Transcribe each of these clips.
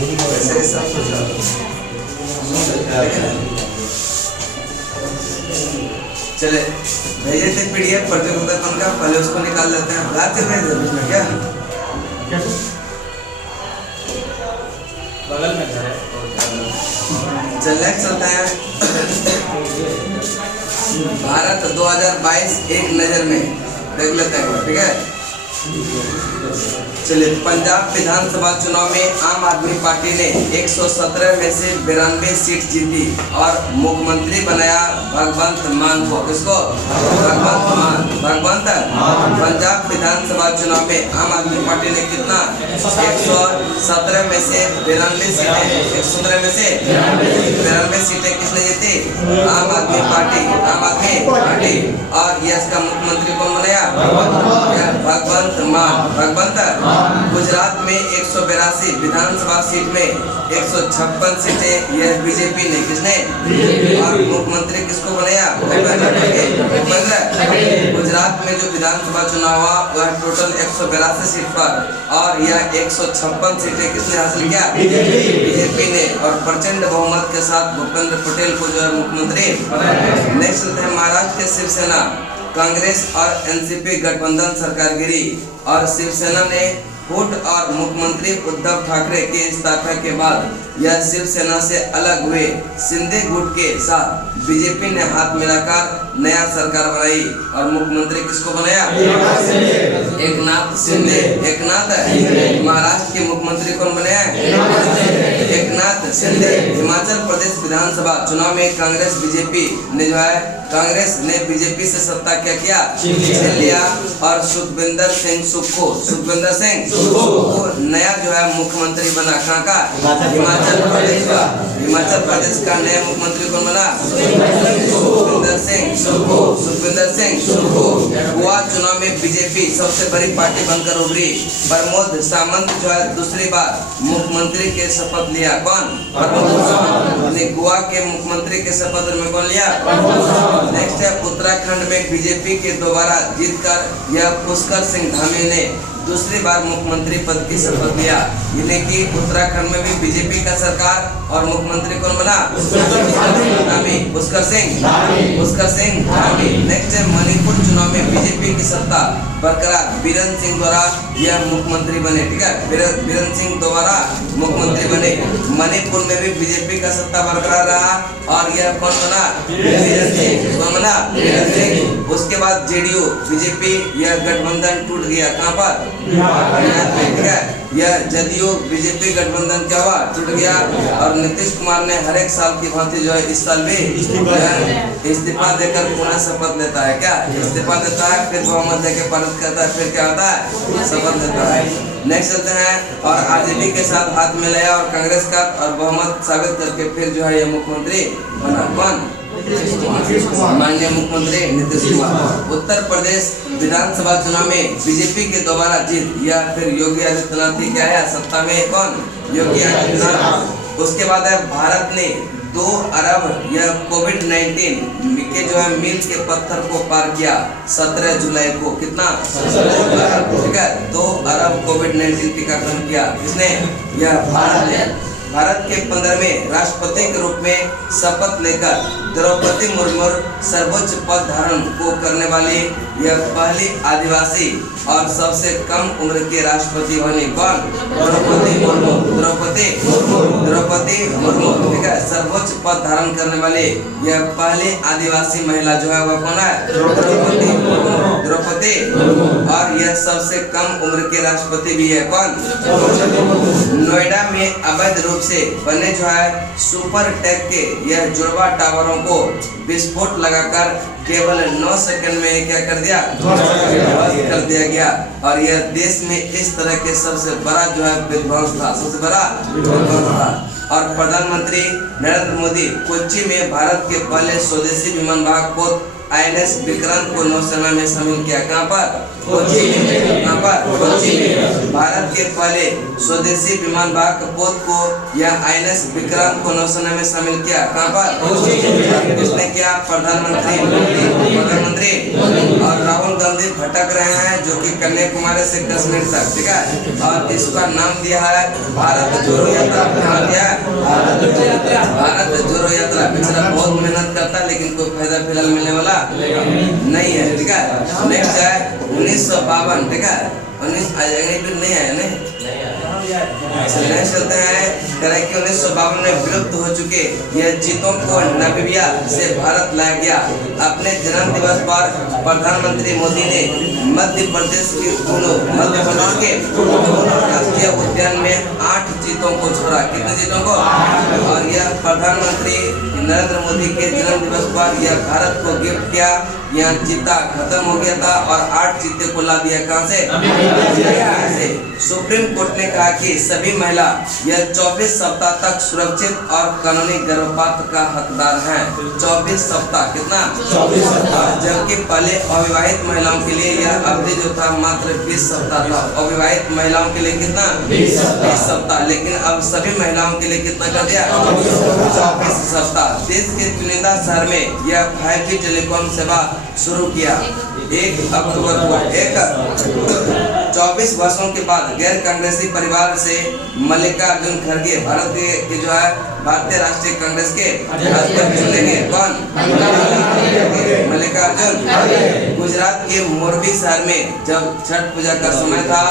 ऐसे सब चले भेजे थे पीडीएफ प्रतियोगिता का, पहले उसको निकाल लेते हैं। रात से भेज दे उसमें क्या बगल में घर है। चल नेक्स्ट चलता है भारत 2022 एक नजर में देख लेते हैं, ठीक है। चलिए, पंजाब विधानसभा चुनाव में आम आदमी पार्टी ने 117 में से 92 सीट जीती और मुख्यमंत्री बनाया भगवंत मान को। किसको? भगवंत मान। भगवंत पंजाब विधानसभा चुनाव में आम आदमी पार्टी ने कितना 117 में से 92 सीटें 117 में से 92 सीटें किसने जीती? आम आदमी पार्टी। आम आदमी पार्टी। और यह इसका मुख्यमंत्री कौन बनाया? भगवंत मान। भगवंत। गुजरात में 182 विधानसभा सीट में 156 सीटें यह बीजेपी ने, किसने? और मुख्यमंत्री किसको बनाया? गुजरात में जो विधानसभा चुनाव हुआ वह टोटल 182 सीट पर और यह 156 सीटें किसने हासिल किया? बीजेपी ने। और प्रचंड बहुमत के साथ भूपेंद्र पटेल को जो है मुख्यमंत्री। नेक्स्ट है महाराष्ट्र के शिवसेना, कांग्रेस और एनसीपी गठबंधन सरकार गिरी और शिवसेना ने फूट और मुख्यमंत्री उद्धव ठाकरे के इस्तीफे के बाद यह शिवसेना से अलग हुए शिंदे गुट के साथ बीजेपी ने हाथ मिलाकर नया सरकार बनाई और मुख्यमंत्री किसको बनाया? एकनाथ शिंदे। एकनाथ महाराष्ट्र के मुख्यमंत्री कौन बनाया? एकनाथ शिंदे। हिमाचल प्रदेश विधानसभा चुनाव में कांग्रेस बीजेपी ने जो है कांग्रेस ने बीजेपी से सत्ता क्या किया? छीन लिया और सुखविंदर सिंह सुक्खू को नया जो है मुख्यमंत्री बना। कहाँ का? हिमाचल प्रदेश का। हिमाचल प्रदेश का नया मुख्यमंत्री कौन बना? सुखविंदर सिंह सुक्खू। गोवा चुनाव में बीजेपी सबसे बड़ी पार्टी बनकर उभरी। प्रमोद सावंत जो है दूसरी बार मुख्यमंत्री के शपथ लिया। कौन? प्रमोद सावंत ने गोवा के मुख्यमंत्री के शपथ में कौन लिया? नेक्स्ट है उत्तराखंड में बीजेपी के दोबारा जीतकर यह पुष्कर सिंह धामी ने दूसरी बार मुख्यमंत्री पद की शपथ लिया। यानी कि उत्तराखंड में भी बीजेपी का सरकार और मुख्यमंत्री कौन बना? पुष्कर सिंह धामी। नेक्स्ट है मणिपुर चुनाव में बीजेपी की सत्ता बरकरार, बीरेन सिंह द्वारा यह मुख्यमंत्री बने। ठीक है, बीरेन सिंह दोबारा मुख्यमंत्री बने। मणिपुर में भी बीजेपी का सत्ता बरकरार रहा और यह कौन बना? बीरेन सिंह। कौन बना? बीरेन सिंह। उसके बाद जेडीयू बीजेपी यह गठबंधन टूट गया। कहाँ पर? बिहार में। ठीक है, यह जदयू बीजेपी गठबंधन क्या हुआ? टूट गया और नीतीश कुमार ने हर एक साल की भांति जो है इस साल भी इस्तीफा देकर पुनः शपथ लेता है। क्या इस्तीफा देता है, फिर बहुमत देकर पारित करता है, फिर क्या होता है? शपथ लेता है। नेक्स्ट चलते हैं और आरजेडी के साथ हाथ मिलाया और कांग्रेस का और बहुमत साबित करके फिर जो है यह मुख्यमंत्री बना। कौन? माननीय मुख्यमंत्री नीतीश कुमार। उत्तर प्रदेश विधानसभा चुनाव में बीजेपी के दोबारा जीत या फिर योगी आदित्यनाथ क्या है सत्ता में? कौन? योगी आदित्यनाथ। उसके बाद है भारत ने 2 अरब यह कोविड-19 के जो है मील के पत्थर को पार किया 17 जुलाई को। कितना? 2 अरब। ठीक है, 2 अरब कोविड-19 टीकाकरण किया। किसने? यह भारत ने। भारत के 15वें राष्ट्रपति के रूप में शपथ लेकर द्रौपदी मुर्मू सर्वोच्च पद धारण को करने वाली यह पहली आदिवासी और सबसे कम उम्र के राष्ट्रपति बनी। कौन? द्रौपदी मुर्मू। ठीक है, सर्वोच्च पद धारण करने वाली यह पहली आदिवासी महिला जो है वह कौन है? द्रौपदी मुर्मू। और यह सबसे कम उम्र के राष्ट्रपति भी है। कौन? नोएडा में अवैध रूप से बने जो है सुपर टेक के यह जुड़वा टावरों को विस्फोट लगाकर केवल 9 सेकंड में क्या कर दिया? ध्वस्त कर दिया गया। और यह देश में इस तरह के सबसे बड़ा जो है विध्वंस था। सबसे बड़ा विध्वंस था। और प्रधानमंत्री नरेंद्र मोदी कोच्चि में भारत के पहले स्वदेशी विमान वाहक पोत INS विक्रांत को नौसेना में शामिल किया। कहाँ पर? कोच्चि में। कहाँ पर? कोच्चि में। भारत के पहले स्वदेशी विमान वाहक पोत को यह INS विक्रांत को नौसेना में शामिल किया। कहाँ पर? किसने किया? प्रधानमंत्री। और राहुल गांधी भटक रहे हैं जो कि कन्याकुमारी से कश्मीर तक, ठीक है। और इसका नाम दिया है भारत जोड़ो यात्रा। नाम दिया है भारत जोड़ो यात्रा। बेचारा बहुत मेहनत करता है लेकिन कोई फायदा फिलहाल मिलने वाला नहीं है, ठीक है। नेक्स्ट है 1952, ठीक है। 19 आ जाएंगे फिर नहीं आया नहीं। नेक्स्ट चलते हैं कि 1952 में विलुप्त हो चुके यह चीतों को नामीबिया से भारत लाया गया। अपने जन्म दिवस पर प्रधानमंत्री मोदी ने मध्य प्रदेश के राष्ट्रीय उद्यान में 8 चीतों को छोड़ा। कितने चीतों को? और यह प्रधानमंत्री नरेंद्र मोदी के जन्म दिवस पर यह भारत को गिफ्ट किया। यहाँ चीता खत्म हो गया था और 8 चीते को ला दिया। कहाँ से? सुप्रीम कोर्ट ने कहा कि सभी महिला यह 24 सप्ताह तक सुरक्षित और कानूनी गर्भपात का हकदार हैं। 24 सप्ताह। कितना? 24 सप्ताह। जबकि पहले अविवाहित महिलाओं के लिए यह अवधि जो था मात्र 20 सप्ताह था। अविवाहित महिलाओं के लिए कितना? 20 सप्ताह। लेकिन अब सभी महिलाओं के लिए कितना कर दिया? 24 सप्ताह। देश के चुनिंदा शहर में यह 5G टेलीकॉम सेवा शुरू किया 1 अक्टूबर को। 24 वर्षों के बाद गैर कांग्रेसी परिवार से मल्लिकार्जुन खड़गे भारत के जो है भारतीय राष्ट्रीय कांग्रेस के अध्यक्ष चुनेंगे। कौन? मल्लिकार्जुन। गुजरात के मोरबी शहर में जब छठ पूजा का समय था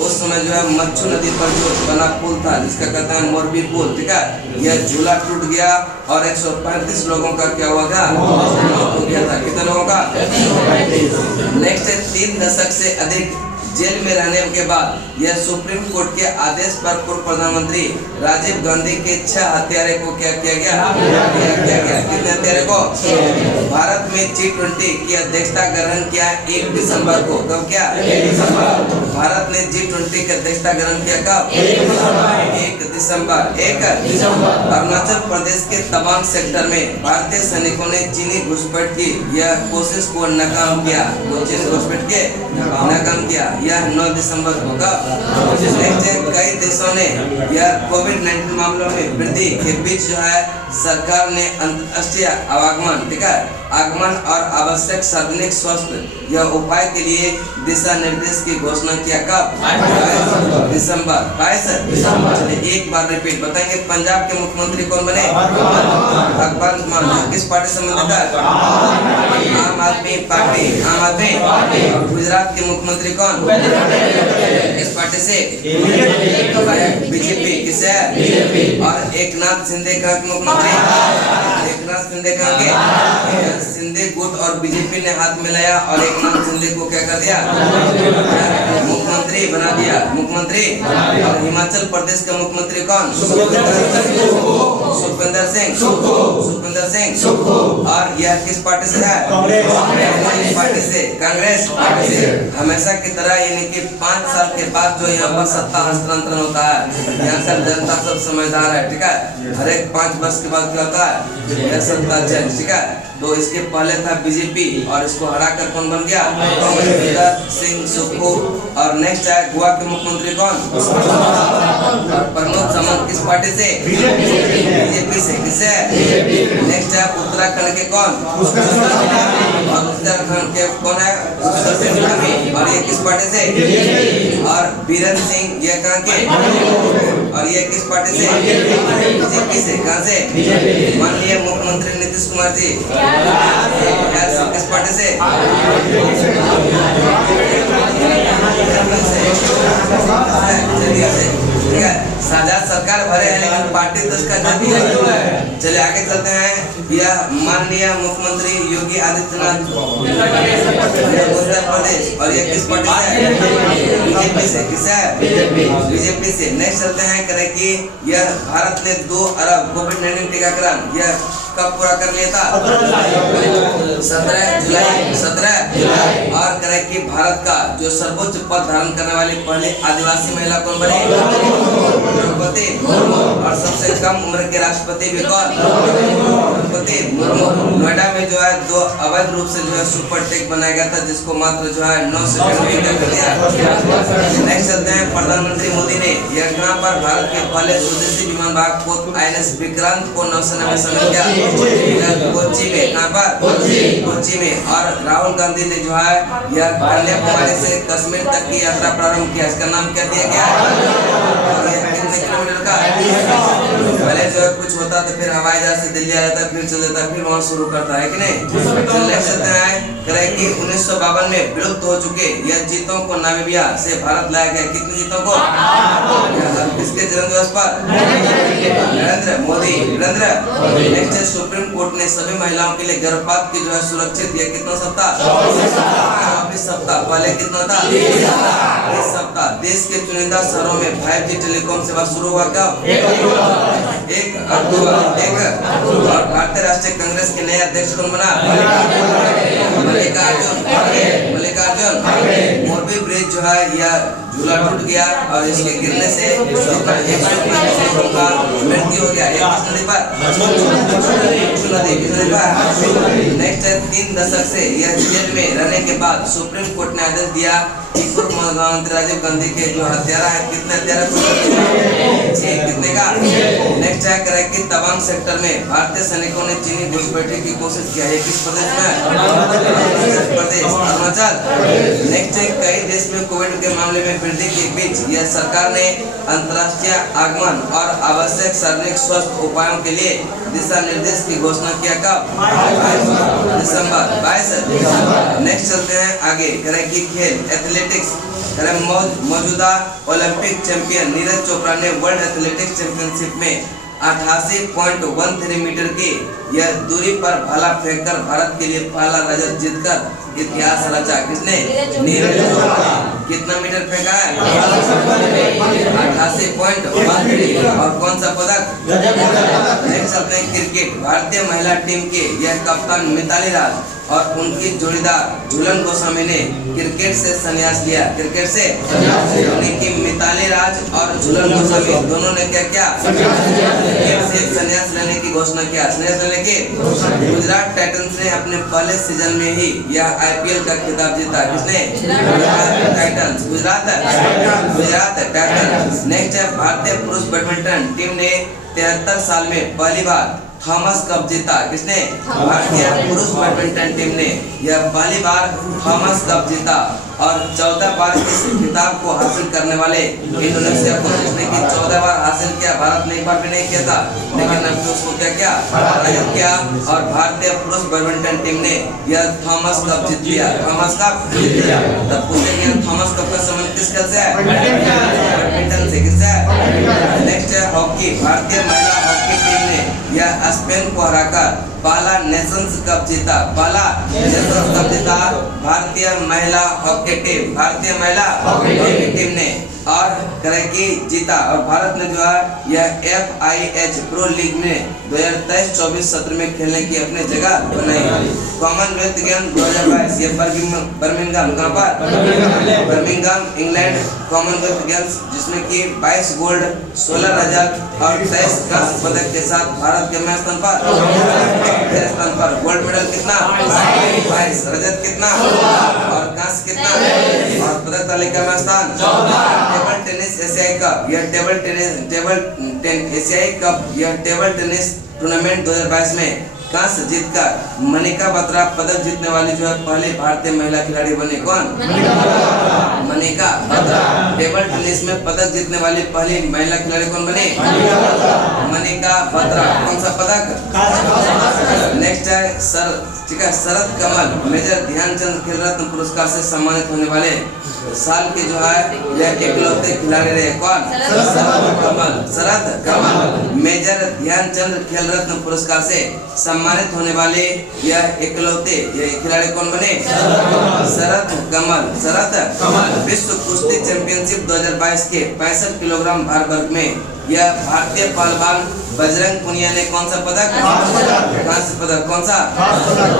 उस समय जो है मच्छू नदी पर जो बना पुल था जिसका कहते हैं मोरबी पुल, ठीक है। यह झूला टूट गया और 135 लोगों का क्या हुआ था? मौत हो गया था। कितने लोगों का? नेक्स्ट 3 दशक से अधिक जेल में रहने के बाद यह सुप्रीम कोर्ट के आदेश पर पूर्व प्रधानमंत्री राजीव गांधी के 6 हत्यारे को क्या किया गया? कितने हत्यारे को? भारत में G20 की अध्यक्षता ग्रहण किया 1 दिसंबर को। कब क्या? 1 दिसंबर। भारत ने G20 की अध्यक्षता ग्रहण किया कब? 1 दिसंबर। 1 दिसंबर। अरुणाचल प्रदेश के तवांग सेक्टर में भारतीय सैनिकों ने चीनी घुसपैठ की यह कोशिश को नाकाम किया। चीनी घुसपैठ के नाकाम किया। यह 9 दिसंबर को। कई देशों ने यह कोविड-19 मामलों में वृद्धि के बीच जो है सरकार ने अंतर्राष्ट्रीय आवागमन, ठीक है, आगमन और आवश्यक सार्वजनिक स्वास्थ्य यह उपाय के लिए दिशा निर्देश की घोषणा किया। कब? 22 दिसंबर। 22 दिसंबर। चलिए एक बार रिपीट बताएंगे। पंजाब के मुख्यमंत्री कौन बने? भगवंत मान। किस पार्टी से संबंधित है? आम आदमी पार्टी। आम आदमी। और गुजरात के मुख्यमंत्री कौन? किस पार्टी से? बीजेपी। किसे? और एकनाथ शिंदे का मुख्यमंत्री? एकनाथ शिंदे कहाँ के? शिंदे गुट और बीजेपी ने हाथ मिलाया और एकनाथ शिंदे को क्या कर दिया? मुख्यमंत्री बना दिया। मुख्यमंत्री। और हिमाचल प्रदेश का मुख्यमंत्री कौन? सुखविंदर सिंह। सुखविंदर सिंह। और यह किस पार्टी से है? कांग्रेस पार्टी से। कांग्रेस पार्टी से। हमेशा की तरह यानी कि 5 साल के बाद जो यहाँ पर सत्ता हस्तांतरण होता है यहाँ का जनता सब समझदार है, ठीक है। हर एक 5 वर्ष के बाद क्या होता है? यह सत्ता चेंज, ठीक है। तो इसके पहले था बीजेपी और इसको हराकर कौन बन गया? सुखविंदर सिंह सुक्खू। और नेक्स्ट है गोवा के मुख्यमंत्री कौन? और प्रमोद सावंत किस पार्टी से? बीजेपी से। किसे? नेक्स्ट है उत्तराखंड के कौन? और उत्तराखंड के कौन है? और ये किस पार्टी से? और बीरेंद्र सिंह ये कहाँ के? और ये किस पार्टी से? बीजेपी से। कहाँ से? माननीय मुख्यमंत्री नीतीश कुमार जी किस पार्टी से? ठीक है। साझा सरकार भरे हैं लेकिन पार्टी तो इसका जाती है। चलिए आगे चलते हैं। यह माननीय मुख्यमंत्री योगी आदित्यनाथ उत्तर प्रदेश। और ये किस पार्टी से? बीजेपी से। किसे? बीजेपी से। नेक्स्ट चलते हैं करें कि यह भारत ने 2 अरब कोविड-19 टीकाकरण यह कब पूरा कर लिया था? 17 जुलाई। 17 जुलाई। और करें कि भारत का जो सर्वोच्च पद धारण करने वाली पहली आदिवासी महिला कौन बनी? द्रौपदी द्रौपदी मुर्मू। और सबसे कम उम्र के राष्ट्रपति भी कौन? द्रौपदी मुर्मू। नोएडा में जो है 2 अवैध रूप से जो है सुपर टेक बनाया गया था, जिसको मात्र जो है 9 सेकंड में कर दिया। नेक्स्ट चलते हैं, प्रधानमंत्री मोदी ने यह घटना पर भारत के पहले स्वदेशी विमान वाहक पोत INS विक्रांत को नौसेना में शामिल किया, कोच्चि में। कहाँ पर? कोच्चि में। और राहुल गांधी ने जो है यह कन्याकुमारी से कश्मीर तक की यात्रा प्रारंभ किया। इसका नाम क्या दिया गया? कितने किलोमीटर का? पहले जो है कुछ होता तो फिर हवाई जहाज से दिल्ली आ जाता, फिर चल जाता, फिर वहाँ शुरू करता है कि नहीं। चलिए कि 1952 में विलुप्त हो चुके यह चीतों को नामीबिया से भारत लाया गया। कितने चीतों को? किसके जन्म दिवस पर? Narendra Modi. Next, supreme court ने सभी महिलाओं के लिए गर्भपात की जो है सुरक्षित दिया। कितना सप्ताह? 24 सप्ताह। पहले कितना था? 20 सप्ताह। देश के चुनिंदा शहरों में 5G टेलीकॉम सेवा शुरू हुआ कब? 1 अक्टूबर। और भारतीय राष्ट्रीय कांग्रेस के नए अध्यक्ष कौन बना? मल्लिकार्जुन। मोरबी ब्रिज जो है यह झूला टूट गया और इसके गिरने से 120 लोगों का मृत्यु हो गया। किस नदी पर? नेक्स्ट है, 3 दशक से यह जेल में रहने के बाद सुप्रीम कोर्ट ने आदेश दिया कि पूर्व प्रधानमंत्री राजीव गांधी के जो हत्यारा है, कितने हत्यारा? कितने का? नेक्स्ट है कि तवांग सेक्टर में भारतीय सैनिकों ने चीनी घुसपैठे की कोशिश किया है। किस प्रदेश में? अरुणाचल प्रदेश। नेक्स्ट है, कई देश में कोविड के मामले में वृद्धि के बीच यह सरकार ने अंतर्राष्ट्रीय आगमन और आवश्यक सार्वजनिक स्वास्थ्य उपायों के लिए दिशा निर्देश की घोषणा किया। कब? 22 दिसंबर। नेक्स्ट चलते हैं आगे, कि खेल एथलेटिक्स। मौजूदा ओलंपिक चैंपियन नीरज चोपड़ा ने वर्ल्ड एथलेटिक्स चैंपियनशिप में 88.13 मीटर की यह दूरी पर भाला फेंककर भारत के लिए पहला रजत जीतकर इतिहास रचा। किसने? नीरज चोपड़ा। कितना मीटर फेंका है? 88.13। और कौन सा पदक? नेक्स्ट चलते हैं क्रिकेट। भारतीय महिला टीम के यह कप्तान मिताली राज और उनकी जोड़ीदार झूलन गोस्वामी ने क्रिकेट से संन्यास लिया। क्रिकेट से कि मिताली राज और झूलन गोस्वामी दोनों ने क्या किया? क्रिकेट से संन्यास लेने की घोषणा किया। संन्यास लेने के गुजरात टाइटंस ने अपने पहले सीजन में ही यह IPL का खिताब जीता। किसने? गुजरात टाइटंस। नेक्स्ट है, भारतीय पुरुष बैडमिंटन टीम ने 73 साल में पहली बार थॉमस कप जीता। किसने? भारतीय पुरुष बैडमिंटन टीम ने यह पहली बार थॉमस कप जीता और 14 बार इस खिताब को हासिल करने वाले इंडोनेशिया को, जिसने कि 14 बार हासिल किया, भारत ने एक बार भी नहीं किया था, लेकिन अब उसको क्या किया। और भारतीय पुरुष बैडमिंटन टीम ने यह थॉमस कप जीत लिया। थॉमस कप जीत लिया। तब पूछेंगे थॉमस कप का संबंध किस खेल से है? बैडमिंटन से। किससे? नेक्स्ट है हॉकी। भारतीय महिला हॉकी टीम ने यह स्पेन को हराकर पहला नेशंस कप जीता। पहला नेशंस कप जीता भारतीय महिला हॉकी टीम। भारतीय महिला हॉकी टीम ने और कि जीता। और भारत ने जो है यह FIH प्रो लीग में 2023-24 सत्र में खेलने की अपनी जगह बनाई। कॉमनवेल्थ गेम 2022 ये बर्मिंघम, कहाँ पर? बर्मिंघम इंग्लैंड कॉमनवेल्थ गेम्स, जिसमें कि 22 गोल्ड, 16 रजत और 23 कांस्य पदक के साथ भारत के स्थान पर। गोल्ड मेडल कितना? 22। रजत कितना? और कांस्य कितना? और पदक तालिका में स्थान 14। टेबल टेनिस एशियाई कप। यह टेबल टेनिस टूर्नामेंट 2022 में कांस्य जीतकर मनिका बत्रा पदक जीतने वाली जो है पहली भारतीय महिला खिलाड़ी बनी। कौन? मनिका बत्रा। टेबल टेनिस में पदक जीतने वाली पहली महिला खिलाड़ी कौन बनी? मनिका बत्रा। कौन सा पदक? नेक्स्ट है शरद कमल मेजर ध्यानचंद खेल रत्न पुरस्कार से सम्मानित होने वाले साल के जो है यह एकलौते खिलाड़ी रहे। कौन? शरद कमल मेजर ध्यानचंद खेल रत्न पुरस्कार से सम्मानित होने वाले यह एकलौते खिलाड़ी कौन बने? शरद कमल। विश्व कुश्ती चैंपियनशिप 2022 के 65 किलोग्राम भार वर्ग में यह भारतीय पहलवान बजरंग पुनिया ने कौन सा पदक? कांस्य पदक। कौन सा?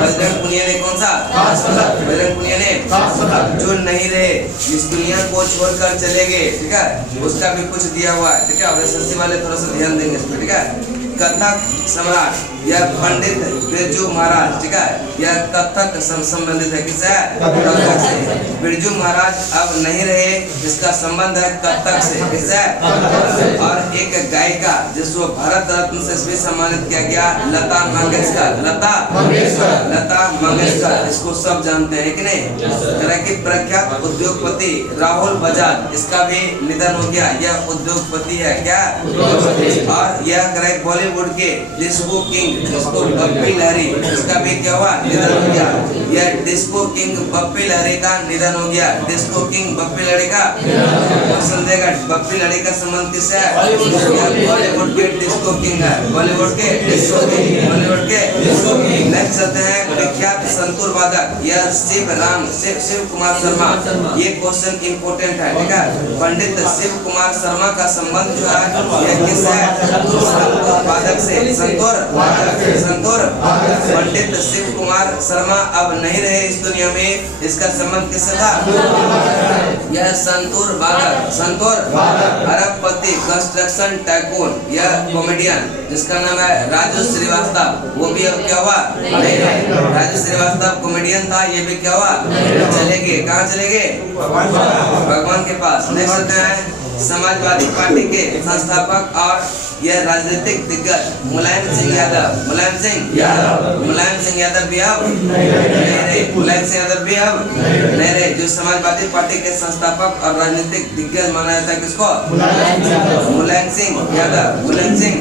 बजरंग पुनिया ने कौन सा? बजरंग पुनिया ने। जो नहीं रहे, इस दुनिया को छोड़कर चले गए, ठीक है, उसका भी कुछ दिया हुआ है, ठीक है। और एसएससी वाले थोड़ा सा ध्यान देंगे इसमें, ठीक है। कथक सम्राट यह पंडित बिरजू महाराज, ठीक है, यह कथक संबंधित है, किससे? कथक से। बिरजू महाराज अब नहीं रहे, इसका संबंध है कथक से, किससे? और एक गायिका जिसको भारत रत्न से भी सम्मानित किया गया, लता मंगेशकर। लता मंगेशकर, इसको सब जानते हैं कि नहीं? तरह की प्रख्यात उद्योगपति राहुल बजाज, इसका भी निधन हो गया। यह उद्योगपति है क्या? और यह बॉलीवुड के डिस्को किंग जिसको बप्पी लहरी, इसका भी क्या हुआ? निधन हो गया। यह डिस्को किंग बप्पी लहरी का निधन हो गया। डिस्को किंग बप्पी लहरी का क्वेश्चन देगा। बप्पी लहरी का संबंध किससे है? बॉलीवुड के डिस्को किंग है। बॉलीवुड के डिस्को किंग, बॉलीवुड के डिस्को किंग। नेक्स्ट चलते हैं विख्यात संतूर वादक, यह शिव कुमार शर्मा। ये क्वेश्चन इंपोर्टेंट है, ठीक है। पंडित शिव कुमार शर्मा का संबंध जो है यह किससे है? वादक से। संतूर पंडित शिव कुमार शर्मा अब नहीं रहे इस दुनिया में, इसका संबंध किससे था? यह संतूर वादक अरबपति कंस्ट्रक्शन टाइकून, यह कॉमेडियन जिसका नाम है राजू श्रीवास्तव, वो भी अब क्या हुआ? नहीं रहे। राजू श्रीवास्तव कॉमेडियन था, ये भी क्या हुआ? चले गए। कहाँ चले गए? भगवान के पास। नेक्स्ट होते हैं समाजवादी पार्टी के संस्थापक और यह राजनीतिक दिग्गज मुलायम सिंह यादव। मुलायम सिंह यादव भी अब नहीं रहे। मुलायम सिंह यादव भी अब नहीं रहे। जो समाजवादी पार्टी के संस्थापक और राजनीतिक दिग्गज माना जाता है किसको? मुलायम सिंह यादव। मुलायम सिंह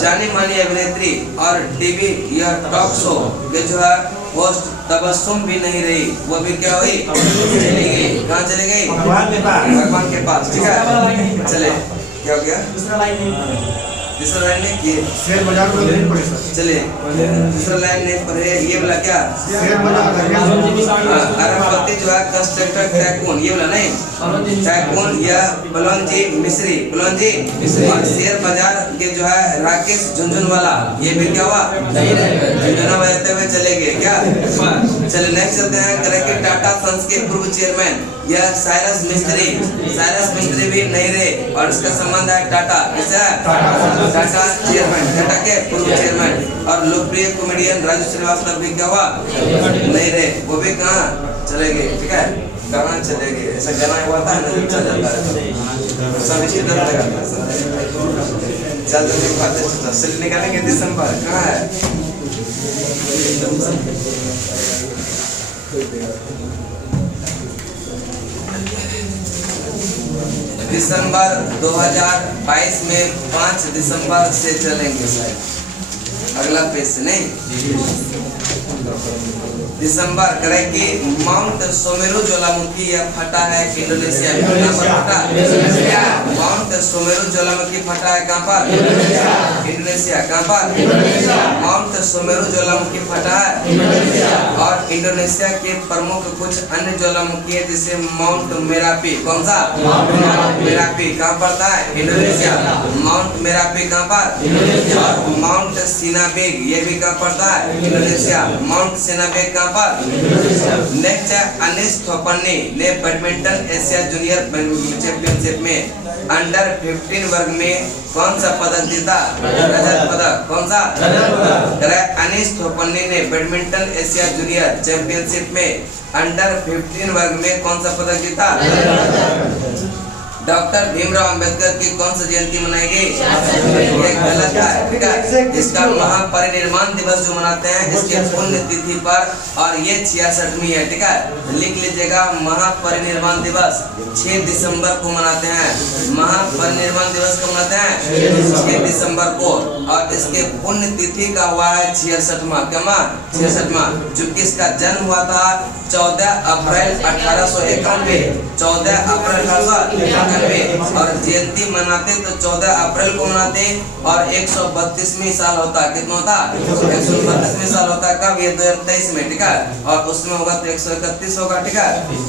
जानी मानी अभिनेत्री और टीवी यह टॉक शो के जो है होस्ट तबस्सुम भी नहीं रही, वो भी क्या हुई? चली गई। कहाँ चली गई? भगवान के पास, ठीक है। चले, क्या हो गया? दूसरा लाइन नहीं किए, शेयर बाजार में नहीं पढ़े सर। चलिए दूसरा लाइन नहीं पढ़े, ये वाला क्या? शेयर बाजार अरबपति जो है कंस्ट्रक्टर टाइकून, ये वाला नहीं। टाइकून या बलवंजी मिश्री और शेयर बाजार के जो है राकेश झुनझुनवाला, ये भी क्या हुआ? झुनझुना बजाते हुए चले गए क्या? चलिए नेक्स्ट चलते हैं। करेंगे टाटा सन्स के पूर्व चेयरमैन, यह साइरस मिस्त्री भी नहीं रहे और इसका संबंध है टाटा, किससे? टाटा चेयरमैन, टाटा के पूर्व चेयरमैन। और लोकप्रिय कॉमेडियन राजू श्रीवास्तव भी क्या हुआ? नहीं रहे, वो भी कहाँ चले गए, ठीक है। कहाँ चले गए? ऐसा गाना हुआ था ना, चल जाता है सब इसी तरह लगाता है। चल जल्दी बात से निकालेंगे। दिसंबर कहाँ है? दिसंबर 2022 में 5 दिसंबर से चलेंगे शायद। अगला पेज से नहीं, दिसंबर करें कि माउंट सोमेरु ज्वालामुखी यह फटा है इंडोनेशिया में। कहाँ पर फटा? माउंट सोमेरु ज्वालामुखी फटा है कहाँ पर? इंडोनेशिया। कहाँ पर? माउंट सोमेरु ज्वालामुखी फटा है। और इंडोनेशिया के प्रमुख कुछ अन्य ज्वालामुखी है, जैसे माउंट मेरापी। कौन सा? माउंट मेरापी कहाँ पड़ता है? इंडोनेशिया। माउंट मेरापी कहाँ पर? माउंट सिनाबेग, ये भी कहाँ पड़ता है? इंडोनेशिया। माउंट सिनाबेग कहाँ पर? नेक्स्ट है अनीस थोपन्नी ने बैडमिंटन एशिया जूनियर चैंपियनशिप में अंडर 15 वर्ग में कौन सा पदक जीता? रजत पदक। कौन सा? अनीस थोपन्नी ने बैडमिंटन एशिया जूनियर चैंपियनशिप में अंडर 15 वर्ग में कौन सा पदक जीता? डॉक्टर भीमराव अंबेडकर की कौन सी जयंती मनाई गई? ये गलत है, ठीक है। इसका महापरिनिर्वाण दिवस जो मनाते हैं इसके पुण्य तिथि पर, और ये 66वीं है, ठीक है। लिख लीजिएगा, महापरिनिर्वाण दिवस 6 दिसंबर को मनाते हैं। महापरिनिर्वाण दिवस को मनाते हैं 6 दिसंबर को, और इसके पुण्य तिथि का हुआ है 66वां। क्या? 66वां। चूंकि इसका जन्म हुआ था 14 अप्रैल 1891, 14 अप्रैल 1891 और जयंती मनाते तो 14 अप्रैल को मनाते और 132वीं साल होता। कितना होता? 132वीं साल होता। कब? ये 2023 में। ठीक है, और उसमें होगा तो 131 होगा। ठीक है,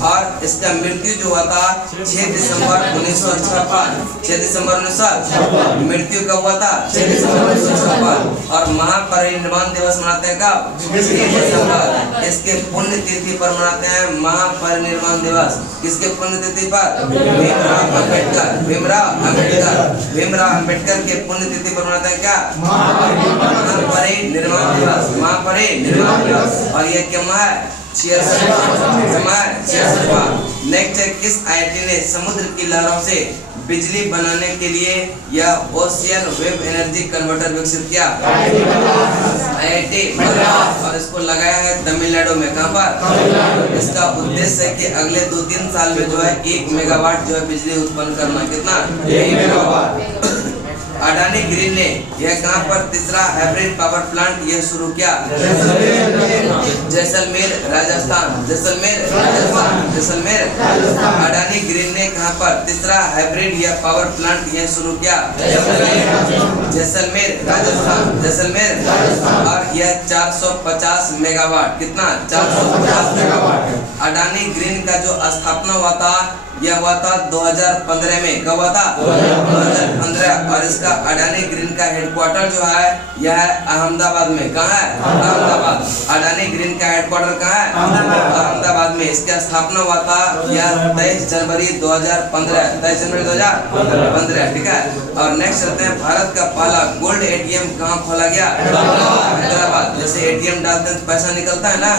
और इसका मृत्यु जो हुआ था 6 दिसंबर 1956। 6 दिसंबर 1956 मृत्यु कब हुआ था? 6 दिसंबर 1956। और महापरिनिर्वाण दिवस मनाते हैं कब? 6 दिसंबर। इसके पुण्य तिथि पर मनाते हैं महापरिनिर्वाण दिवस। किसके पुण्य तिथि पर? भीमराव अम्बेडकर। भीमराव अम्बेडकर। भीमराव अम्बेडकर के पुण्य तिथि पर मनाते हैं क्या? महापरिनिर्वाण दिवस। महापरिनिर्वाण दिवस। और ये क्या है? 66वां। नेक्स्ट है, किस आईआईटी ने समुद्र की लहरों से बिजली बनाने के लिए यह ओशियन वेव एनर्जी कन्वर्टर विकसित किया? आईआईटी मद्रास। और इसको लगाया है तमिलनाडु में। कहां पर? इसका उद्देश्य है कि अगले 2-3 साल में जो है 1 मेगावाट जो है बिजली उत्पन्न करना। कितना? 1 मेगावाट। अडानी ग्रीन ने यह कहां पर तीसरा हाइब्रिड पावर प्लांट यह शुरू किया? जैसलमेर राजस्थान। जैसलमेर राजस्थान। जैसलमेर। अडानी ग्रीन ने कहां पर तीसरा हाइब्रिड या पावर प्लांट यह शुरू किया? जैसलमेर राजस्थान। जैसलमेर। और यह 450 मेगावाट। कितना? 450 मेगावाट। अडानी ग्रीन का जो स्थापना हुआ था यह हुआ था 2015 में। कब हुआ था? 2015। और इसका अडानी ग्रीन का हेडक्वार्टर जो है यह है अहमदाबाद में। कहाँ है? अहमदाबाद। अडानी ग्रीन का हेडक्वार्टर कहाँ है? अहमदाबाद में। इसका स्थापना हुआ था यह 23 जनवरी 2015। 23 जनवरी 2015। ठीक है, और नेक्स्ट चलते हैं, भारत का पहला गोल्ड एटीएम कहाँ खोला गया? हैदराबाद। जैसे एटीएम डालते हैं तो पैसा निकलता है ना,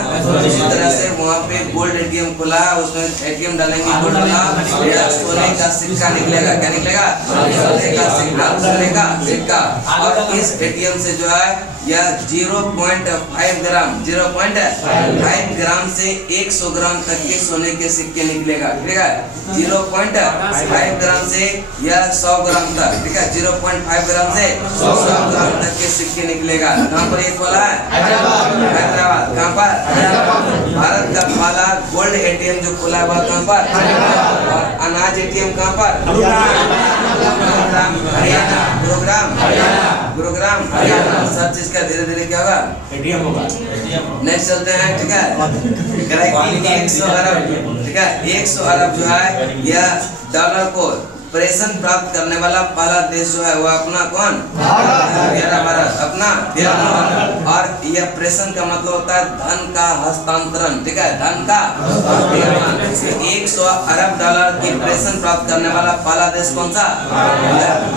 इसी तरह से वहाँ पे गोल्ड एटीएम खुला है। उसमें एटीएम डालेंगे गोल्ड का, सोने का सिक्का निकलेगा। क्या निकलेगा? सोने का सिक्का। सोने का सिक्का। और इस एटीएम से जो है यह 0.5 ग्राम 0.5 ग्राम से 100 ग्राम तक के सोने के सिक्के निकलेगा। ठीक है, 0.5 ग्राम से यह 100 ग्राम तक। ठीक है, 0.5 ग्राम से 100 ग्राम तक के सिक्के निकलेगा। कहाँ पर ये खोला है? हैदराबाद। कहाँ पर? भारत का पहला गोल्ड एटीएम जो खुला हुआ कहाँ पर? और अनाज एटीएम कहाँ पर? हरियाणा। गुरुग्राम। गुरुग्राम हरियाणा। सब चीज का धीरे धीरे क्या होगा? एटीएम होगा। नेक्स्ट चलते हैं। ठीक है, 100 अरब। ठीक है, 100 अरब जो है यह डॉलर को प्रेषण प्राप्त करने वाला पहला देश जो है वह अपना कौन? भारत। अपना भारत। और यह प्रेषण का मतलब होता है धन का हस्तांतरण। ठीक है, धन का हस्तांतरण। 100 अरब डॉलर की प्रेषण प्राप्त करने वाला पहला देश कौन सा?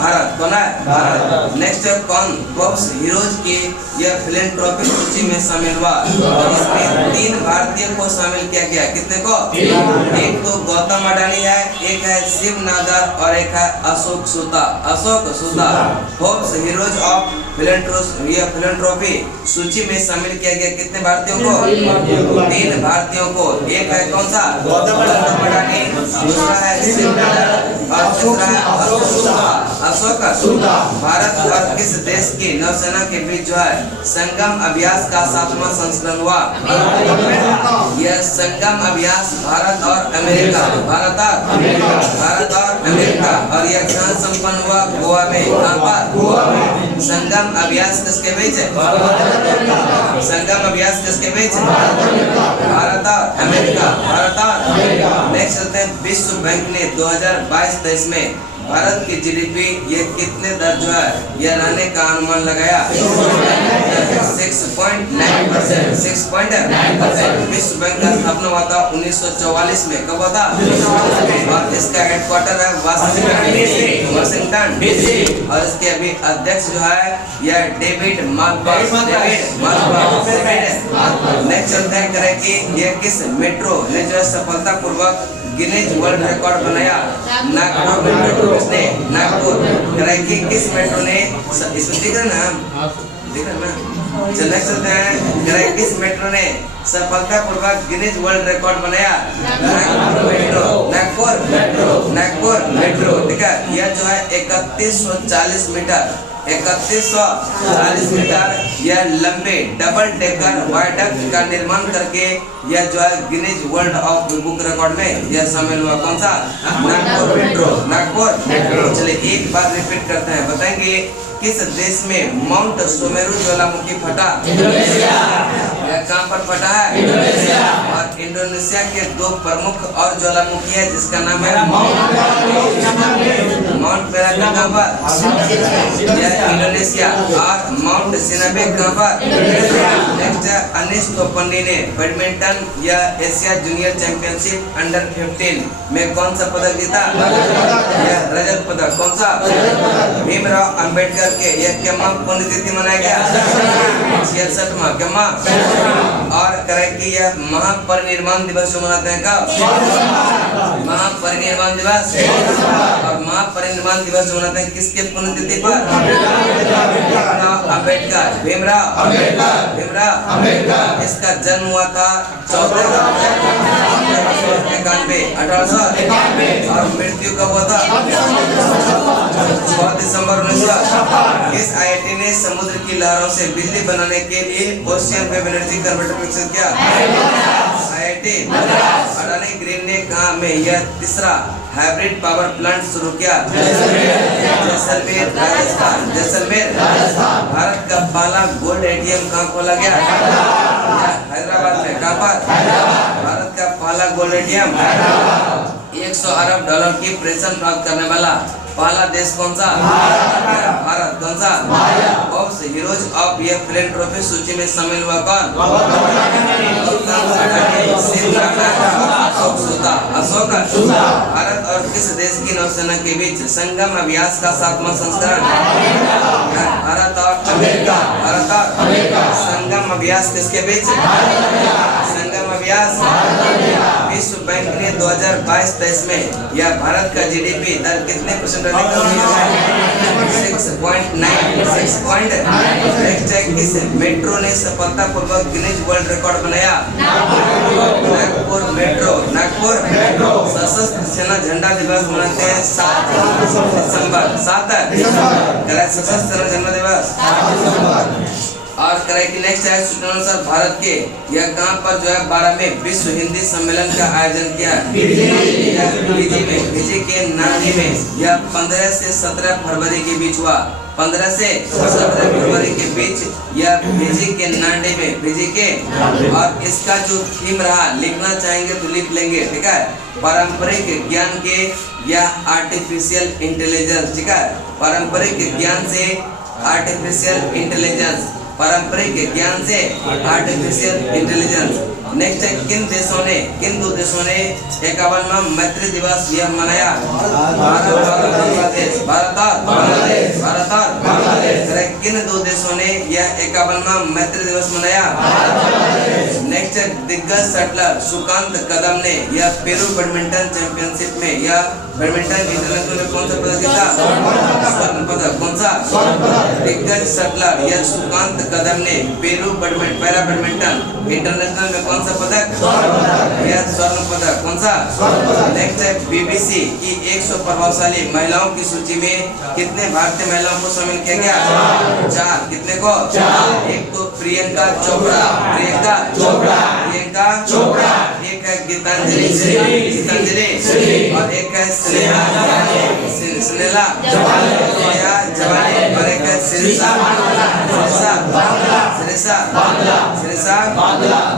भारत। कौन है? भारत। नेक्स्ट कौन फोर्ब्स हीरोज की यह फिलैंथ्रोपिक सूची में शामिल हुआ? इसमें 3 भारतीयों को शामिल किया गया। कितने को? एक तो गौतम अडानी है, एक है शिव नादर और एक है अशोक सूता। अशोक सूता। फोर्ब्स हीरोज ऑफ फिलैंथ्रोपी सूची में शामिल किया गया कितने भारतीयों को? 3 भारतीयों को। एक है कौन सा? गौतम अडानी, दूसरा है शिव नादर और तीसरा है अशोक सूता। भारत और किस देश की नौसेना के बीच जो है संगम अभ्यास का 7वां संस्करण हुआ? यह संगम अभ्यास भारत और अमेरिका। भारत और अमेरिका। और यह कहाँ संपन्न हुआ? गोवा में। कहाँ पर? गोवा में। संगम अभ्यास किसके बीच है? संगम अभ्यास किसके बीच है? भारत और अमेरिका। भारत और अमेरिका। नेक्स्ट चलते हैं, विश्व बैंक ने 2022-23 में भारत की जीडीपी ये कितने दर जो है यह रहने का अनुमान लगाया? 6.9%। 6.9%। विश्व बैंक का स्थापना हुआ था 1944 में। कब हुआ था? और इसका हेडक्वार्टर है वाशिंगटन DC। और इसके अभी अध्यक्ष जो है यह डेविड माल्पास। नेक्स्ट चलते हैं करें कि यह किस मेट्रो ने जो है सफलता पूर्वक गिनीज वर्ल्ड रिकॉर्ड बनाया? नागपुर मेट्रो। किसने? नागपुर। किस मेट्रो ने? इसमें दिख रहा है ना, ठीक है ना। चलिए नेक्स्ट चलते हैं, किस मेट्रो ने सफलतापूर्वक गिनीज वर्ल्ड रिकॉर्ड बनाया? नागपुर मेट्रो, ठीक है। यह जो है 3140 मीटर 3140 मीटर यह लंबे डबल डेकर वायडक्ट का निर्माण करके यह जो है Guinness world of book record में यह शामिल हुआ। कौन सा? नागपुर मेट्रो। चलिए एक बार रिपीट करते हैं, बताएंगे किस देश में माउंट सुमेरु ज्वालामुखी फटा? यह कहाँ पर फटा है? इंडोनेशिया। और इंडोनेशिया के दो प्रमुख और ज्वालामुखी है जिसका नाम है माउंट पेराटा कहाँ पर? यह इंडोनेशिया। और माउंट सिनाबे कहाँ पर? नेक्स्ट है, अनिश तोपन्नी ने बैडमिंटन या एशिया जूनियर चैंपियनशिप अंडर 15 में कौन सा पदक जीता? यह रजत पदक। कौन सा? भीमराव अंबेडकर के यह क्या पुण्यतिथि मनाया गया? 66वां क्या? और करें कि यह महापरिनिर्वाण दिवस जो मनाते हैं कब? महापरिनिर्वाण दिवस। और महापरिनिर्वाण दिवस जो मनाते हैं किसके पुण्यतिथि पर? भीमराव अम्बेडकर। इसका जन्म हुआ था 1891 और मृत्यु कब हुआ था? 6 दिसंबर 1956। इस आईआईटी ने समुद्र की लहरों से बिजली बनाने के लिए ओशियन वेव एनर्जी कन्वर्टर विकसित किया? आईआईटी अडानी ग्रीन ने कहा में यह तीसरा हाइब्रिड पावर प्लांट शुरू किया? जैसलमेर राजस्थान। भारत का पहला गोल्ड एटीएम कहाँ खोला गया? हैदराबाद में। कहाँ पर? भारत का पहला गोल्ड एटीएम। 100 अरब डॉलर की प्रेषण प्राप्त करने वाला पहला देश कौन सा? भारत। कौन सा? ऑफ हीरोज ऑफ ये फिलैंथ्रोपी सूची में शामिल हुआ कौन? अशोक। भारत और किस देश की नौसेना के बीच संगम अभ्यास का 7वां संस्करण? भारत और अमेरिका। संगम अभ्यास किसके बीच? संगम अभ्यास। विश्व बैंक ने 2022-23 में यह भारत का जीडीपी दर कितने % अधिक? 6.9। किस मेट्रो ने सफलतापूर्वक गिनीज वर्ल्ड रिकॉर्ड बनाया? नागपुर मेट्रो। सशस्त्र सेना झंडा दिवस मनाते हैं 7 दिसंबर। सशस्त्र सेना झंडा दिवस। और करें कि नेक्स्ट है, सूचनानुसार भारत के यह कहाँ पर जो है 12 में विश्व हिंदी सम्मेलन का आयोजन किया? फिजी के नांदी में। यह 15 से 17 फरवरी के बीच हुआ। 15 से 17 फरवरी के बीच यह फिजी के नांदी में। फिजी के। और इसका जो थीम रहा, लिखना चाहेंगे तो लिख लेंगे, ठीक है। पारंपरिक ज्ञान के या आर्टिफिशियल इंटेलिजेंस, ठीक है। पारंपरिक ज्ञान से आर्टिफिशियल इंटेलिजेंस। पारंपरिक ज्ञान से आर्टिफिशियल इंटेलिजेंस। नेक्स्ट है, किन दो देशों ने 51वां मैत्री दिवस यह मनाया? भारत और बांग्लादेश। किन दो देशों ने यह 51वां मैत्री दिवस मनाया? नेक्स्ट है, दिग्गज शटलर सुकांत कदम ने यह पेरू बैडमिंटन चैंपियनशिप में यह बैडमिंटन इंटरनेशनल में कौन सा पदक जीता? स्वर्ण पदक। कौन सा? दिग्गज शटलर यह सुकांत कदम ने पेरू पैरा बैडमिंटन इंटरनेशनल में कौन सा पदक? यह स्वर्ण पदक। कौन सा? नेक्स्ट है, बीबीसी की 100 प्रभावशाली महिलाओं की सूची में कितने भारतीय महिलाओं को शामिल किया गया? 4। कितने को? 1 तो प्रियंका चोपड़ा। एक है गीतांजलि और एक है स्नेहा जवानी और एक है सिरिसा।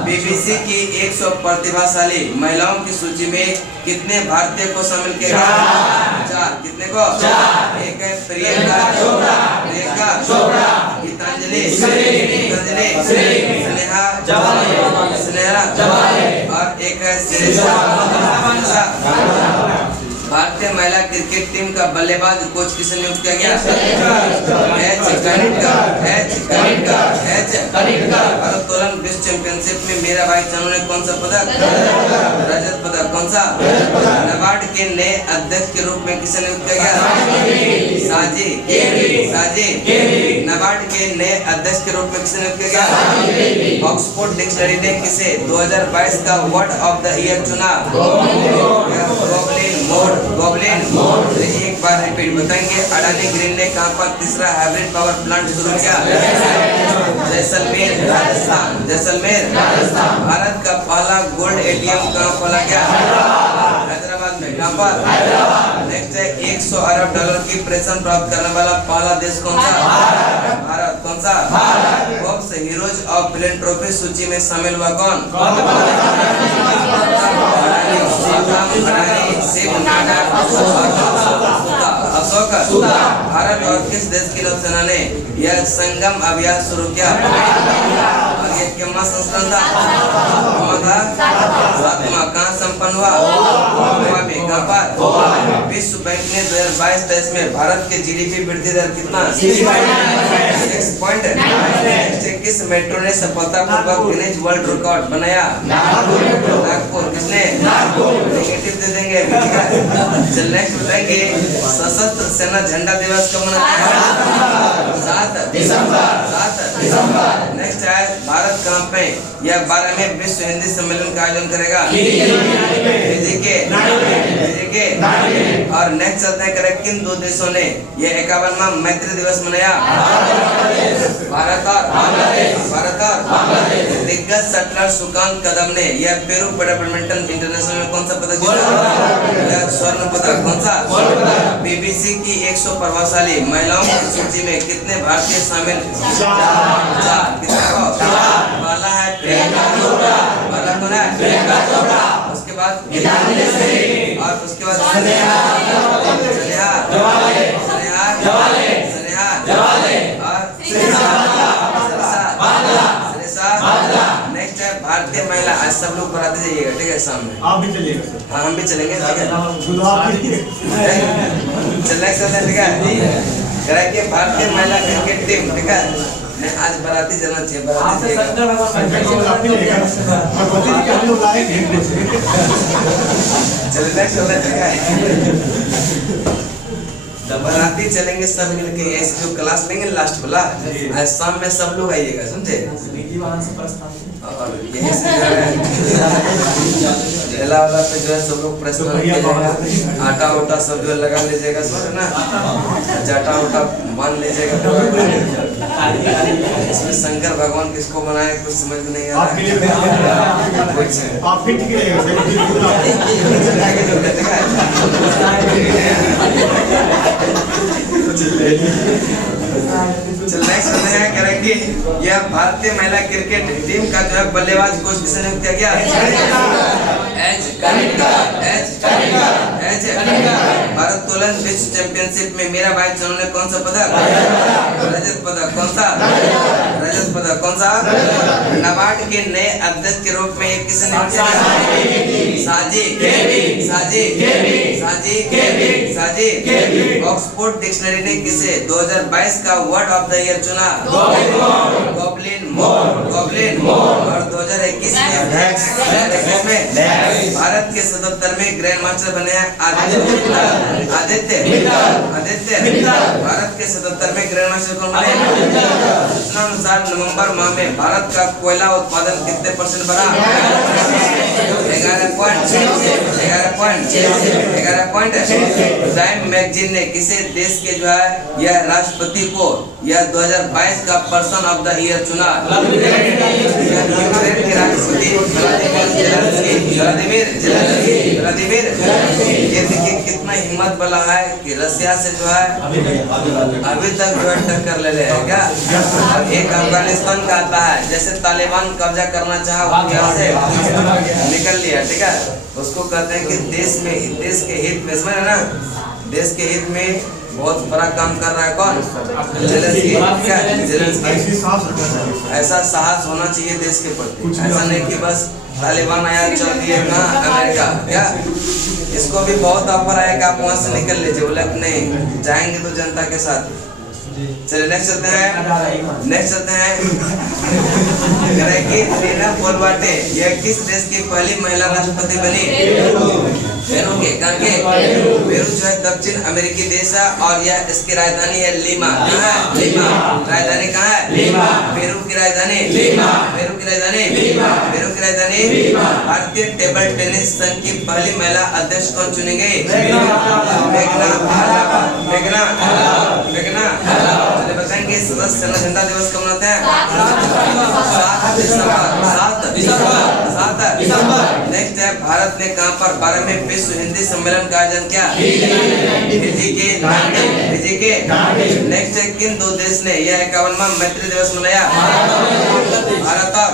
बीबीसी की 100 प्रतिभाशाली महिलाओं की सूची में कितने भारतीय को शामिल किया गया? 4। कितने को? 1 है प्रियंका चोपड़ा, गीतांजलि, स्नेहा और एक है सिरिसा। भारतीय महिला क्रिकेट टीम का बल्लेबाज कोच किसे नियुक्त किया गया? भारोत्तोलन विश्व चैंपियनशिप में मेरा भाई चानू ने कौन सा पदक? रजत पदक। कौन सा? नाबार्ड के नए अध्यक्ष के रूप में किसे नियुक्त किया गया? साजी। नाबार्ड के के नए अध्यक्ष के रूप में किसे नियुक्त किया गया? ऑक्सफोर्ड डिक्शनरी ने किसे 2022 का वर्ड ऑफ द ईयर चुना? Goblin mode. एक बार रिपीट बताएंगे। अडानी ग्रीन ने कहां पर तीसरा हाइब्रिड पावर प्लांट शुरू किया? जैसलमेर राजस्थान। भारत का पहला गोल्ड एटीएम कहां खोला गया? हैदराबाद में। कहां पर? नेक्स्ट है 100 अरब डॉलर की पेंशन प्राप्त करने वाला पहला देश कौन सा? भारत। कौन सा? फोर्ब्स हीरोज ऑफ फिलैंथ्रोपी सूची में शामिल हुआ कौन? अशोक। भारत और किस देश की नौसेना ने यह संगम अभियान शुरू किया? ये क्या संस्करण था? सातवां। कहाँ संपन्न हुआ? गोवा में। कहाँ पर? विश्व बैंक ने 2022-23 में भारत के जीडीपी वृद्धि दर कितना? 6.9। किस मेट्रो ने सफलतापूर्वक गिनीज वर्ल्ड रिकॉर्ड बनाया? नागपुर। किसने? नेगेटिव दे देंगे। चल नेक्स्ट बताएंगे। सशस्त्र सेना झंडा दिवस कब मनाते हैं? 7 दिसंबर। नेक्स्ट है भारत कहाँ पे यह 12वें विश्व हिंदी सम्मेलन का आयोजन करेगा? और नेक्स्ट चलते हैं करें किन दो देशों ने यह 51वां मैत्री दिवस मनाया? भारत और दिग्गज शटलर सुकांत कदम ने यह पेरू बैडमिंटन इंटरनेशनल में कौन सा पदक जीता? स्वर्ण पदक। कौन सा? बीबीसी की 100 प्रभावशाली महिलाओं की सूची में कितने भारतीय शामिल? 4। पहला है प्रियंका चोपड़ा। पहला कौन है? प्रियंका चोपड़ा। उसके बाद और उसके बाद स्नेहा नेक्स्ट है भारतीय महिला। आज सब लोग बनाते जाइएगा, ठीक है? सामने आप भी चलिएगा। हाँ, हम भी चलेंगे, ठीक है? चलने से ठीक है? कि भारतीय महिला क्रिकेट टीम, ठीक है? आज बाराती जाना चाहिए। बाराती चलेंगे सब मिलके। ऐसे जो क्लास लेंगे लास्ट वाला, आज शाम में सब लोग आइएगा, समझे? और यही से जो है ठेला वाला पे जो है सब लोग प्रश्न किया जाएगा। आटा उटा सब जो लगा लीजिएगा, समझ ना? जाटा उटा मान लीजिएगा। इसमें शंकर भगवान किसको बनाए कुछ समझ में नहीं आ रहा। करेंगे। यह भारतीय महिला क्रिकेट टीम का जो है बल्लेबाज कोच किसे नियुक्त किया गया? भारत तोलन विश्व चैंपियनशिप में मेरा भाई चनू ने कौन सा पदक? रजत पदक। कौन सा? रजत पदक। कौन सा? नाबार्ड के नए अध्यक्ष के रूप में किसे नियुक्त किया? साजी। ऑक्सफोर्ड डिक्शनरी ने किसे 2022 का वर्ड ऑफ द ईयर चुना? Goblin mode. और 2021 में भारत के 77वें ग्रैंड मास्टर बने आदित्य। भारत के 77वें ग्रैंड मास्टर कौन बने? सूचना अनुसार नवंबर माह में भारत का कोयला उत्पादन कितने % बढ़ा? 11 टाइम मैगजीन ने किसे देश के जो है यह राष्ट्रपति को यह 2022 का पर्सन ऑफ द ईयर चुना? यूक्रेन के राष्ट्रपति व्लादिमीर। ये देखिए कितना हिम्मत वाला है कि रसिया से जो है अभी तक जो है टक्कर ले रहे हैं क्या? और एक अफगानिस्तान का आता है, जैसे तालिबान कब्जा करना चाहा वो यहाँ से निकल लिया, ठीक है? उसको कहते हैं कि देश के हित में, समझ ना? देश के हित में बहुत बड़ा काम कर रहा है कौन? ज़ेलेंस्की। ऐसा साहस होना चाहिए देश के प्रति। ऐसा नहीं कि बस तालिबान आया चल दिए ना अमेरिका, क्या? इसको भी बहुत ऑफर आएगा, आप वहाँ से निकल लीजिए। बोला कि नहीं जाएंगे तो जनता के साथ। चलिए नेक्स्ट चलते हैं। रीना पोलवाटे यह किस देश की पहली महिला राष्ट्रपति बनी? पेरू के कहाँ के पेरू जो है दक्षिण अमेरिकी देश है और यह इसकी राजधानी है लीमा। कहाँ है लीमा, राजधानी कहाँ है लीमा, पेरू की राजधानी लीमा, पेरू की राजधानी लीमा, पेरू की राजधानी लीमा। भारतीय टेबल टेनिस संघ की पहली महिला अध्यक्ष कौन चुनी गई? मेघना मेघना मेघना। चलिए बताएंगे सदस्य झंडा दिवस कब मनाते हैं? 7 दिसंबर। नेक्स्ट है भारत ने कहां पर 12वें विश्व हिंदी सम्मेलन का आयोजन किया? फिजी के। नेक्स्ट है किन दो देश ने यह 51वां मैत्री दिवस मनाया? भारत और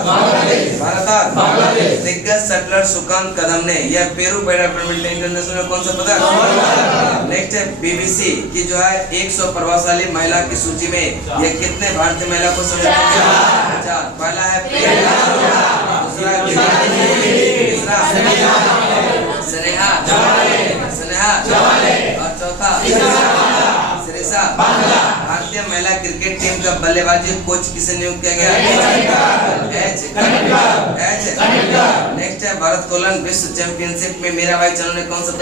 बांग्लादेश। दिग्गज शटलर सुकांत कदम ने यह पेरू बैडमिंटन इंटरनेशनल में कौन सा पदक? नेक्स्ट है बीबीसी की जो है 100 प्रभावशाली महिला की सूची में यह कितने भारतीय महिला को सम्मिलित किया? 4। पहला है दूसरा स्नेहा और चौथा सिरिसा। भारतीय महिला क्रिकेट टीम का बल्लेबाजी कोच किसे नियुक्त किया गया? नेक्स्ट है भारत्तोलन विश्व चैंपियनशिप में मीराबाई चानू ने कौन सा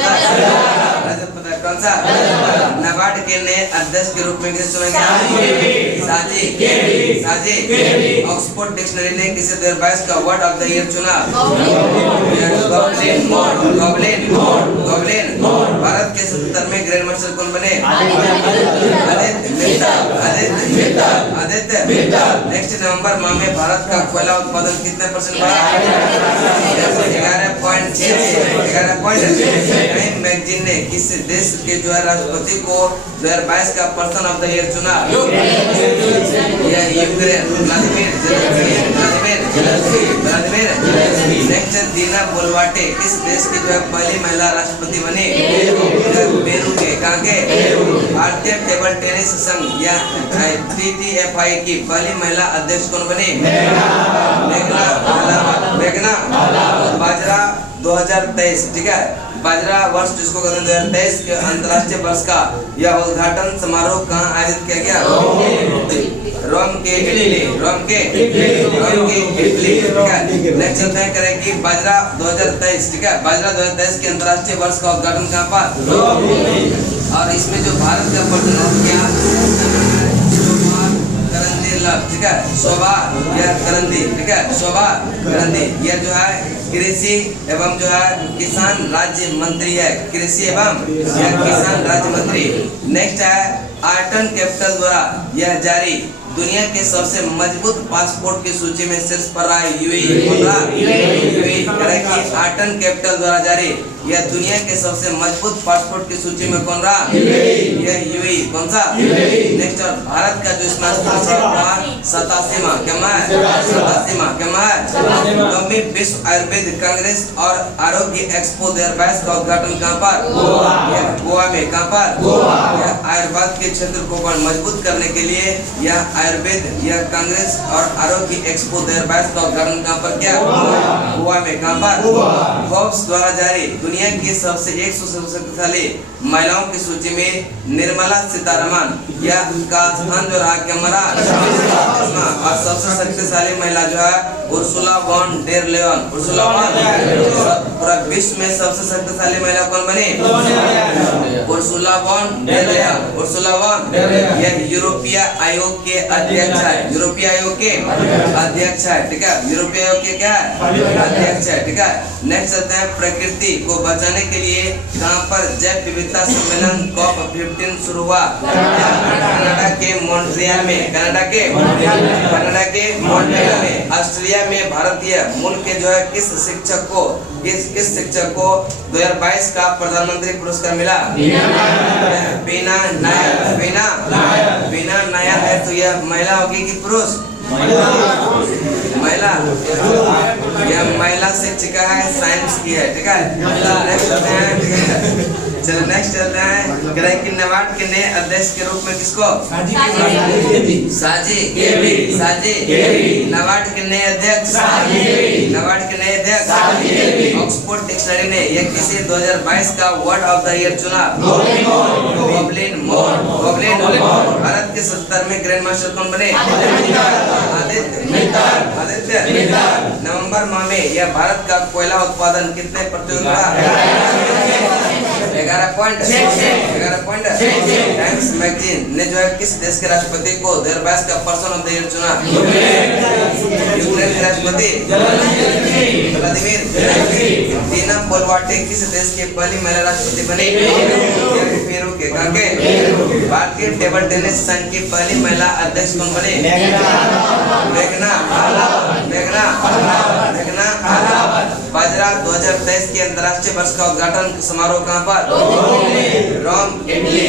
पदक कौन सा? नाबार्ड के नए अध्यक्ष के रूप में किसे चुना गया? साजी। ऑक्सफोर्ड डिक्शनरी ने किसे 2022 का वर्ड ऑफ द ईयर चुना? गॉबलिन। भारत के 77वें ग्रैंड मास्टर कौन बने? आदित्य मित्तल। नेक्स्ट नवंबर माह में भारत का कोयला उत्पादन कितने % बढ़ा? 11.6। मैगजीन ने किस देश के जो है राष्ट्रपति को 2022 का पर्सन ऑफ द ईयर चुना? यूक्रेन। व्लादिमीर। नेक्स्ट दीना बोलवाटे किस देश की जो है पहली महिला राष्ट्रपति बनी? पेरू के। कहाँ के? भारतीय टेबल टेनिस संघ या TTFI की पहली महिला अध्यक्ष कौन बनी? मेघना। बाजरा 2023, ठीक है, बाजरा वर्ष जिसको कहते हैं 2023 के अंतर्राष्ट्रीय वर्ष का यह उद्घाटन समारोह कहाँ आयोजित किया गया? रोम के इटली। नेक्स्ट चलते हैं करें कि बाजरा 2023, ठीक है, बाजरा 2023 के अंतर्राष्ट्रीय वर्ष का उद्घाटन कहाँ पर? और इसमें जो भारत का प्रतिनिधित्व किया ठीक है, शोभा करंदी, ठीक है, शोभा करंदी। यह जो है कृषि एवं जो है किसान राज्य मंत्री है, कृषि एवं किसान राज्य मंत्री। नेक्स्ट है आर्टन कैपिटल द्वारा यह जारी दुनिया के सबसे मजबूत पासपोर्ट की सूची में शीर्ष पर रहा है यूएई। आर्टन कैपिटल द्वारा जारी यह दुनिया के सबसे मजबूत पासपोर्ट की सूची में कौन रहा? यह यूएई। कौन सा? नेक्स्ट भारत का जो स्नातक 87वां है विश्व आयुर्वेद कांग्रेस और आरोग्य एक्सपो 2022 का उद्घाटन कहाँ पर? गोवा में। कहाँ पर? आयुर्वेद के क्षेत्र को मजबूत करने के लिए यह आयुर्वेद यह कांग्रेस और आरोग्य एक्सपो 2022 का उद्घाटन कहाँ पर किया? गोवा में। कहाँ पर? फोर्ब्स द्वारा जारी दुनिया की सबसे 100 शक्तिशाली महिलाओं की सूची में निर्मला सीतारमण यह का स्थान जो रहा क्या मरा? और सबसे शक्तिशाली महिला जो है उर्सुला वॉन डेर लेयन। पूरा विश्व में सबसे शक्तिशाली महिला कौन बनी? Ursula von der Leyen. यह यूरोपीय आयोग के अध्यक्ष है, यूरोपीय आयोग के अध्यक्ष है, ठीक है, यूरोपीय आयोग के क्या है? अध्यक्ष है, ठीक है। नेक्स्ट चलते हैं प्रकृति को बचाने के लिए कहाँ पर जैव विविधता सम्मेलन COP15 शुरू हुआ? कनाडा के मॉन्ट्रियल में। कनाडा के मॉन्ट्रियल में। ऑस्ट्रेलिया में भारतीय मूल के जो है किस शिक्षक को 2022 का प्रधानमंत्री पुरस्कार मिला? बीना नायर है। तो यह महिला होगी कि पुरुष? महिला। यह महिला शिक्षिका है, साइंस की है, ठीक है। चलो नेक्स्ट चलते हैं कि नाबार्ड के नए अध्यक्ष के रूप में किसको? साजी। नाबार्ड के नए अध्यक्ष ऑक्सफोर्ड डिक्शनरी ने यह किसे 2022 का वर्ड ऑफ द ईयर चुना? गॉबलिन। भारत के 17वें ग्रैंड मास्टर कौन बने? आदित्य। नवंबर माह में यह भारत का कोयला उत्पादन कितने प्रतिशत रहा? 11.11 टाइम्स मैगजीन ने जो है किस देश के राष्ट्रपति को 2022 का पर्सन ऑफ द ईयर चुना? यूक्रेन के राष्ट्रपति व्लादिमीर। टीना बोलवाटे किस देश की पहली महिला राष्ट्रपति बनी? पेरू के। कहाँ के? भारतीय टेबल टेनिस संघ की पहली महिला अध्यक्ष कौन बनी? मेघना। बाजरा 2023 के अंतर्राष्ट्रीय वर्ष का उद्घाटन समारोह कहाँ पर? रोम, इटली।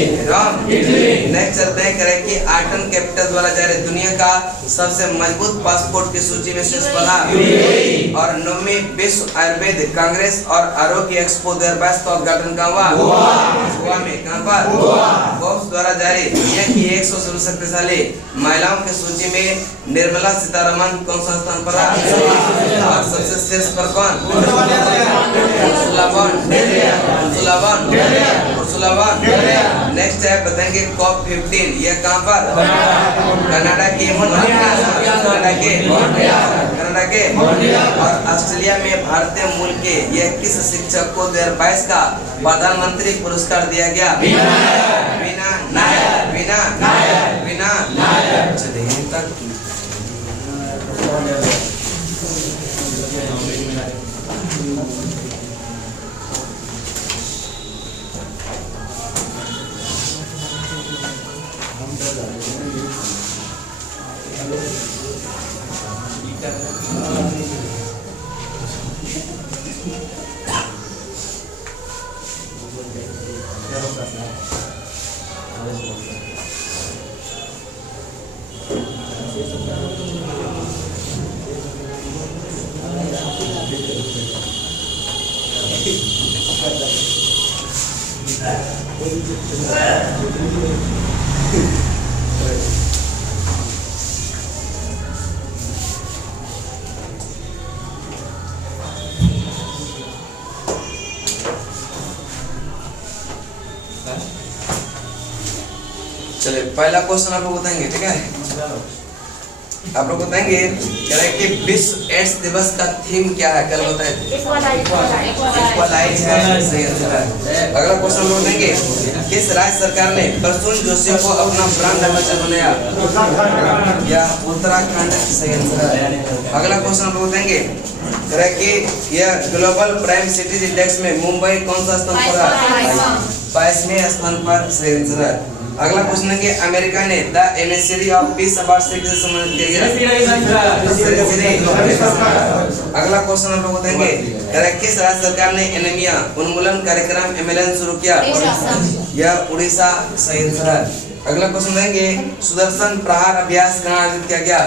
नेक्स्ट चलते हैं करें कि आर्टन कैपिटल द्वारा जारी दुनिया का सबसे मजबूत पासपोर्ट की सूची में शीर्ष पड़ा। और 9वीं विश्व आयुर्वेद कांग्रेस और आरोग्य एक्सपो 2022 का उद्घाटन कहाँ हुआ? गोवा में। कहाँ पर? फोर्ब्स द्वारा जारी दुनिया की 100 सबसे शक्तिशाली महिलाओं की सूची में निर्मला सीतारमण कौन सा स्थान पर रहा? और सबसे शीर्ष पर कौन? सुलावन। नेक्स्ट है बताएंगे COP15 यह कहाँ पर? कनाडा के और ऑस्ट्रेलिया में भारतीय मूल के यह किस शिक्षक को 2022 का प्रधानमंत्री पुरस्कार दिया गया? वीना नायर। चलिए तक चलिए पहला क्वेश्चन आप लोग बताएंगे, ठीक है? आप लोग बताएंगे कि विश्व एड्स दिवस का थीम क्या है? कल बताए इक्वलाइज है, सही आंसर है। अगला क्वेश्चन लोग बताएंगे किस राज्य सरकार ने प्रसून जोशी को अपना ब्रांड एम्बेसडर बनाया? या उत्तराखंड, सही आंसर है। अगला क्वेश्चन लोग बताएंगे कि यह ग्लोबल प्राइम सिटीज इंडेक्स में मुंबई कौन सा स्थान पर है? 22वें स्थान पर, सही आंसर है। अगला क्वेश्चन है कि अमेरिका ने द एमिसेरी ऑफ पीस अवार्ड से किसे सम्मानित किया गया? अगला क्वेश्चन हम लोग बताएंगे किस राज्य सरकार ने एनीमिया उन्मूलन कार्यक्रम एमएलएन शुरू किया? यह उड़ीसा, सही आंसर है। अगला क्वेश्चन देंगे सुदर्शन प्रहार अभ्यास कहाँ आयोजित किया गया?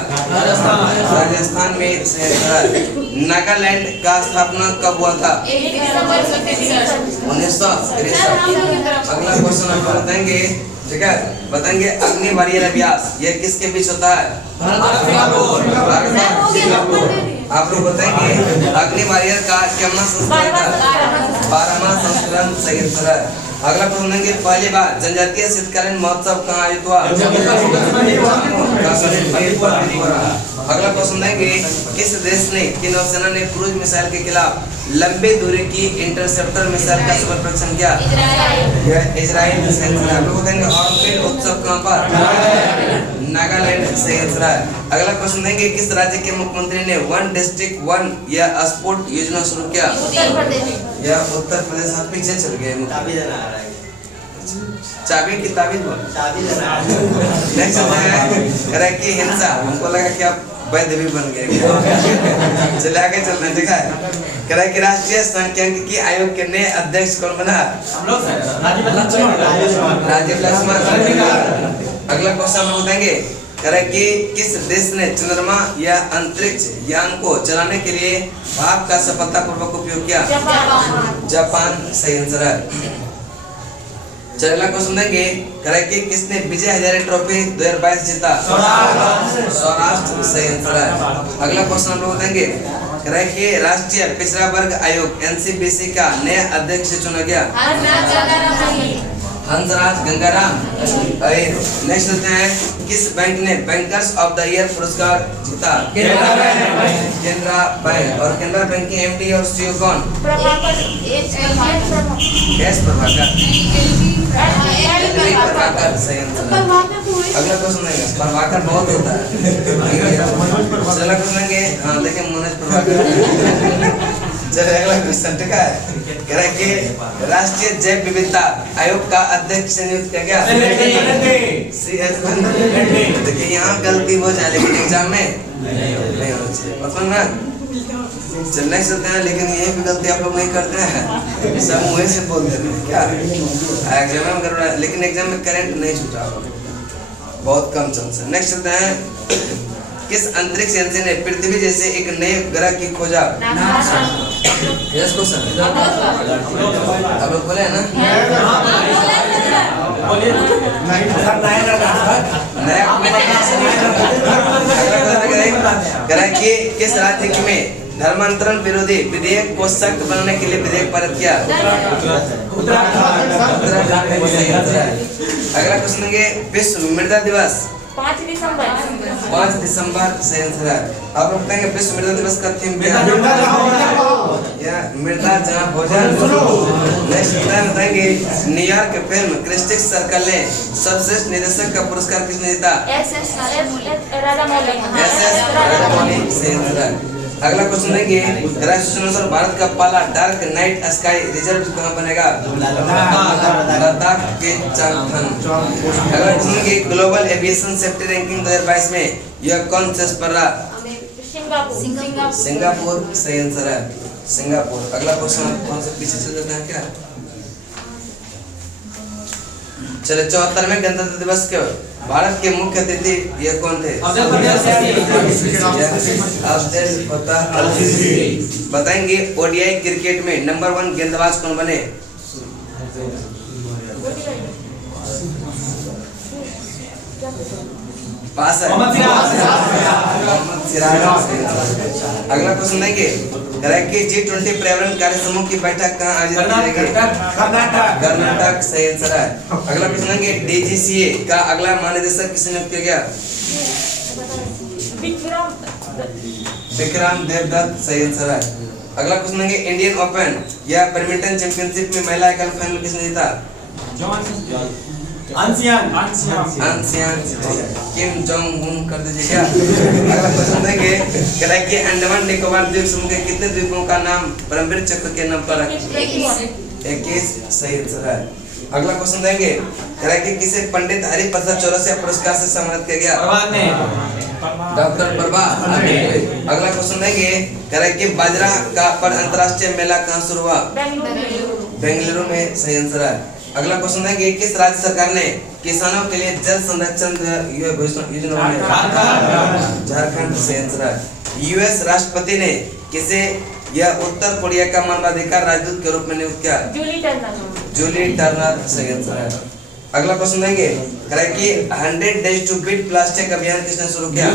राजस्थान में, सही आंसर है। नागालैंड का स्थापना कब हुआ था? 1963। अगला क्वेश्चन हम बताएंगे, ठीक है? बताएंगे अग्नि वॉरियर अभ्यास यह किसके बीच होता है? आप लोग बताएंगे अग्नि वॉरियर का कितना संस्करण था? 12वां संस्करण, सही आंसर है। अगला प्रश्न है पहली बार जनजातीय शीतकालीन महोत्सव कहाँ आयोजित हुआ? अगला क्वेश्चन है किस देश ने की नौसेना ने क्रूज मिसाइल के खिलाफ लंबी दूरी की इंटरसेप्टर मिसाइल का सफल परीक्षण किया? इजराइल, सही आंसर है। आप लोग बताएंगे ऑर्मफील्ड उत्सव कहाँ पर? नागालैंड, सही आंसर है। अगला क्वेश्चन देंगे किस राज्य के मुख्यमंत्री ने वन डिस्ट्रिक्ट वन या स्पोर्ट योजना शुरू किया? या उत्तर प्रदेश। आप पीछे चल गए। चाबी की ताबीज बोल। नेक्स्ट है कि हिंसा, हमको लगा कि आप वैद्य भी बन गए। चले आगे चलते हैं, ठीक है? कि राष्ट्रीय सांख्यिकी आयोग के नए अध्यक्ष कौन बना? हम लोग राजीव लक्ष्मण। अगला क्वेश्चन हम बताएंगे कि किस देश ने चंद्रमा या अंतरिक्ष यान को चलाने के लिए भाप का सफलतापूर्वक उपयोग किया? जापान, सही आंसर है। चलिए क्वेश्चन देंगे कि किसने विजय हजारे ट्रॉफी 2022 जीता? सौराष्ट्र, सही आंसर है। अगला क्वेश्चन हम लोग देंगे कि राष्ट्रीय पिछड़ा वर्ग आयोग NCBC का नया अध्यक्ष चुना गया? हंसराज गंगाराम। नेक्स्ट होते हैं, किस बैंक ने बैंकर्स ऑफ द ईयर पुरस्कार जीता? केनरा बैंक। और केनरा बैंक की एमडी और सीईओ कौन? एस प्रभाकर। प्रभाकर सही आंसर है। अगला क्वेश्चन है, प्रभाकर बहुत होता है। अगला क्वेश्चन है, हाँ देखिए मनोज प्रभाकर। चलिए अगला क्वेश्चन, ठीक है, कह रहा है कि राष्ट्रीय जैव विविधता आयोग का अध्यक्ष किसे नियुक्त किया गया? देखिए यहाँ गलती हो जाए लेकिन एग्जाम में नहीं होना चाहिए, मतलब ना। चलने सकते हैं लेकिन ये भी गलती आप लोग नहीं करते हैं, सब मुँह से बोल देते हैं क्या एग्जाम में कर, लेकिन एग्जाम में करंट नहीं छूटा, बहुत कम चांस है। नेक्स्ट होता है, किस अंतरिक्ष एजेंसी ने पृथ्वी जैसे एक नए ग्रह की खोजा? यस क्वेश्चन आप लोग बोले हैं ना, नया कि किस राज्य में धर्मांतरण विरोधी विधेयक को सख्त बनाने के लिए विधेयक पारित किया? अगला क्वेश्चन है, विश्व मृदा दिवस 5 दिसंबर। 5 दिसंबर सही आंसर है। आप लोग बताएंगे विश्व मृदा दिवस का थीम क्या है? या मृदा जहाँ भोजन। नेक्स्ट बताएंगे, न्यूयॉर्क फिल्म क्रिटिक्स सर्कल ने सर्वश्रेष्ठ निर्देशक का पुरस्कार किसने जीता? एस.एस. राजामौली। सही आंसर है। अगला क्वेश्चन देंगे, अनुसार भारत का पहला डार्क नाइट स्काई रिजर्व कहाँ बनेगा? लद्दाख के चांगथन। अगला क्वेश्चन है, ग्लोबल एविएशन सेफ्टी रैंकिंग 2022 में यह कौन शीर्ष पर रहा? सिंगापुर सही आंसर है, सिंगापुर। अगला क्वेश्चन कौन से पीछे चल जाते हैं क्या? चले 74वें गणतंत्र दिवस के भारत के मुख्य अतिथि ये कौन थे? बताएंगे ओडीआई क्रिकेट में नंबर 1 गेंदबाज कौन बने? पास है, मोहम्मद सिराज। अगला क्वेश्चन देंगे, G20 पर्यावरण कार्य समूह की बैठक कहाँ आयोजित की जाएगी? कर्नाटक सही आंसर है। अगला क्वेश्चन है, DGCA का अगला महानिदेशक किसे नियुक्त किया गया? विक्रम देवदत्त सही आंसर है। अगला क्वेश्चन है, इंडियन ओपन या बैडमिंटन चैंपियनशिप में महिला एकल फाइनल किसने जीता? आंसियान किम जोंग उन कर दीजिए क्या? अगला क्वेश्चन देंगे, कि अंडमान निकोबार द्वीप समूह के कितने द्वीपों का नाम परमवीर चक्र के नाम पर रखा? 21 सही आंसर है। अगला क्वेश्चन देंगे, कि किसे पंडित हरिप्रसाद चौरसिया पुरस्कार से सम्मानित किया गया? डॉक्टर प्रभा। अगला क्वेश्चन देंगे, कि बाजरा का पर अंतर्राष्ट्रीय मेला कहाँ शुरू हुआ? बेंगलुरु में सही आंसर है। अगला क्वेश्चन है कि किस राज्य सरकार ने किसानों के लिए जल संरक्षण योजना बनाई? झारखंड सही आंसर है। यूएस राष्ट्रपति ने किसे यह उत्तर कोरिया का मानवाधिकार राजदूत के रूप में नियुक्त किया? जूली टर्नर सही आंसर है। अगला क्वेश्चन देंगे, कि 100 डेज टू बीट प्लास्टिक अभियान किसने शुरू किया?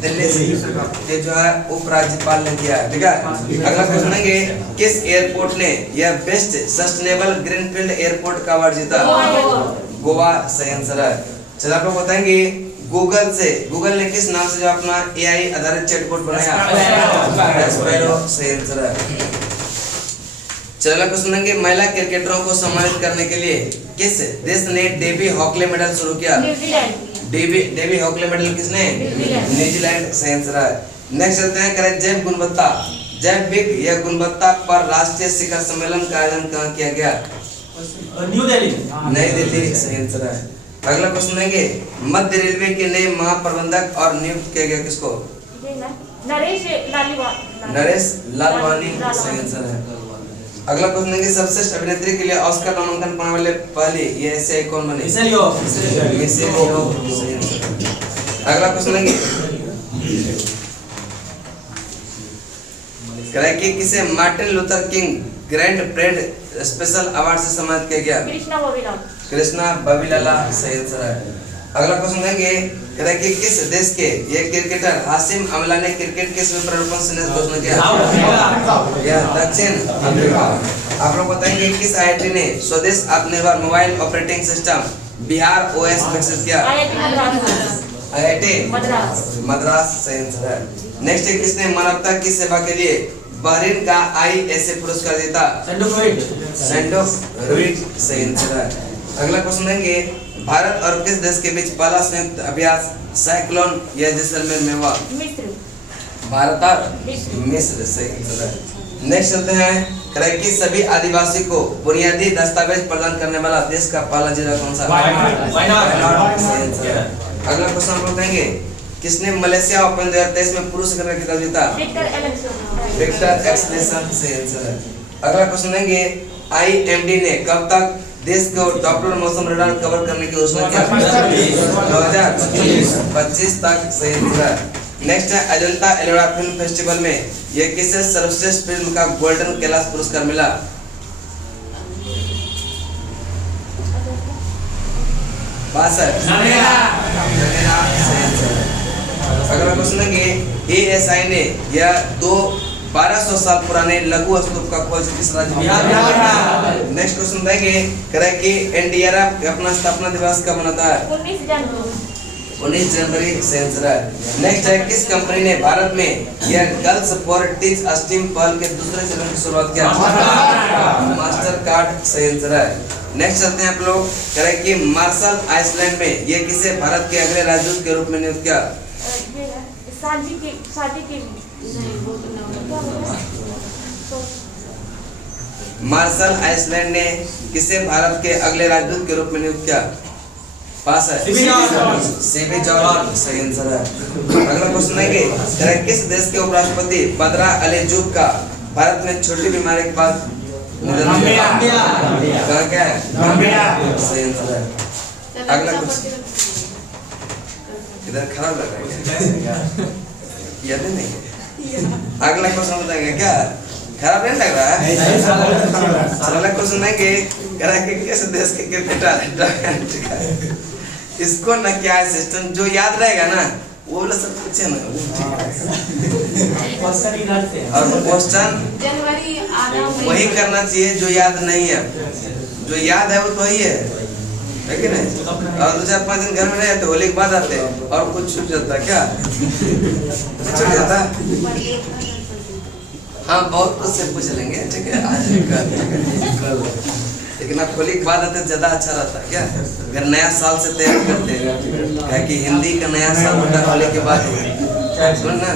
दिल्ली से जो है उपराज्यपाल ने किया, ठीक है। अगला क्वेश्चन है, किस एयरपोर्ट ने यह बेस्ट सस्टेनेबल ग्रीनफील्ड एयरपोर्ट का अवार्ड जीता? गोवा सही आंसर है। चलो आप लोग बताएंगे, गूगल ने किस नाम से जो अपना AI आधारित चैटबॉट बनाया? एस्पेरो सही आंसर है। चलो क्वेश्चन है, महिला क्रिकेटरों को सम्मानित करने के लिए किस देश ने डेवी हॉकले मेडल शुरू किया? डेवी हॉकले मेडल किसने? न्यूजीलैंड सही आंसर है। नेक्स्ट चलते हैं, जैव गुणवत्ता जैविक या गुणवत्ता पर राष्ट्रीय शिखर सम्मेलन का आयोजन कहाँ किया गया? नई दिल्ली सही आंसर है। अगला क्वेश्चन है, मध्य रेलवे के नए महाप्रबंधक और नियुक्त किया गया किसको? नरेश लालवानी सही आंसर है। अगला क्वेश्चन है, सर्वश्रेष्ठ अभिनेत्री के लिए ऑस्कर नामांकन पाने वाले पहली ये ऐसे कौन बने? अगला क्वेश्चन है, कि किसे Martin Luther King grand prize special award से सम्मानित किया गया? कृष्णा बबिलाला सही आंसर है। अगला क्वेश्चन देंगे कह रहा है कि किस देश के ये क्रिकेटर हाशिम अमला ने क्रिकेट किस में प्ररूपण से घोषणा किया? यह दक्षिण अफ्रीका। आप लोग बताएंगे किस आईआईटी ने स्वदेश आत्मनिर्भर mobile operating system Bihar OS विकसित किया? आईआईटी मद्रास सही आंसर है। नेक्स्ट है किसने मानवता की सेवा के लिए बहरीन का आईएसए पुरस्कार जीता? सैंडोव रुइट सही आंसर है। अगला क्वेश्चन देंगे भारत और किस देश के बीच पहला संयुक्त अभ्यास साइक्लोन या जैसलमेर में हुआ? भारत और मिस्र सही आंसर है। नेक्स्ट चलते हैं कि सभी आदिवासी को बुनियादी दस्तावेज प्रदान करने वाला देश का पहला जिला कौन सा? वायनाड सही आंसर है। अगला क्वेश्चन हम बताएंगे किसने मलेशिया ओपन 2023 में पुरुष क्रिकेट का खिताब जीता? विक्टर एक्सेलेसन सही आंसर है। अगला क्वेश्चन देंगे आईएमडी ने कब तक देश को डॉप्लर मौसम रडार कवर करने की घोषणा किया? 2025 तक सही आंसर है। नेक्स्ट है अजंता एलोरा फिल्म फेस्टिवल में यह किसे सर्वश्रेष्ठ फिल्म का गोल्डन कैलाश पुरस्कार मिला? अगला क्वेश्चन है एएसआई ने यह 1200 साल पुराने लघु स्तूप का खोज किस राज्य में किया? नेक्स्ट क्वेश्चन देंगे कह रहा है कि एनडीआरएफ अपना स्थापना दिवस कब मनाता है? 19 जनवरी सही आंसर है। नेक्स्ट है किस कंपनी ने भारत में यह गर्ल्स फॉर टीच स्टीम पहल के दूसरे चरण की शुरुआत किया? मास्टर कार्ड सही आंसर है। नेक्स्ट चलते हैं आप लोग कह रहे हैं कि मार्शल आइसलैंड में यह किसे भारत के अगले राजदूत के रूप में नियुक्त किया? मार्शल आइसलैंड ने किसे भारत के अगले राजदूत के रूप में नियुक्त किया? पास है सीबी जॉर्ज सही आंसर है। अगला क्वेश्चन है किस देश के उपराष्ट्रपति बद्रा अली-जुब का भारत में छोटी बीमारी के बाद निधन क्या है? सही आंसर है। अगला क्वेश्चन इधर खराब लग रहा है याद नहीं। अगला क्वेश्चन बताएंगे क्या खराब नहीं लग रहा है? अगला क्वेश्चन है कि किस देश के क्रिकेटर इसको ना क्या है सिस्टम जो याद रहेगा ना वो वाला सब पूछे ना और क्वेश्चन वही करना चाहिए जो याद नहीं है। जो याद है वो तो वही है कि नहीं? और 2-4-5 दिन घर में रहे तो होली के बाद आते और कुछ छूट जाता क्या? छूट जाता हाँ बहुत कुछ से पूछ लेंगे ठीक है आज लेकिन आप होली के बाद आते ज्यादा अच्छा रहता क्या? अगर नया साल से तैयार करते हैं कि हिंदी का नया साल होता होली के बाद ना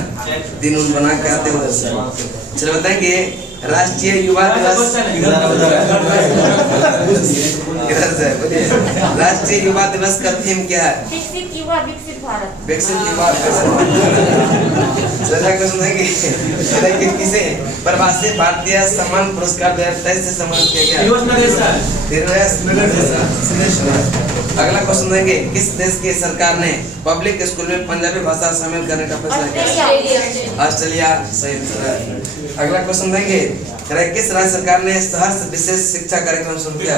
दिन उन बना के आते उधर से। चलो बताएंगे राष्ट्रीय युवा दिवस किधर से बोलिए राष्ट्रीय युवा दिवस का थीम क्या है? विकसित युवा विकसित भारत। विकसित युवा कि किसे प्रवासी भारतीय सम्मान पुरस्कार 2023 से सम्मानित किया गया? अगला क्वेश्चन देंगे किस देश की सरकार ने पब्लिक स्कूल में पंजाबी भाषा शामिल करने का फैसला किया? ऑस्ट्रेलिया सही आंसर है। अगला क्वेश्चन देंगे किस राज्य सरकार ने सहर्ष विशेष शिक्षा कार्यक्रम शुरू किया?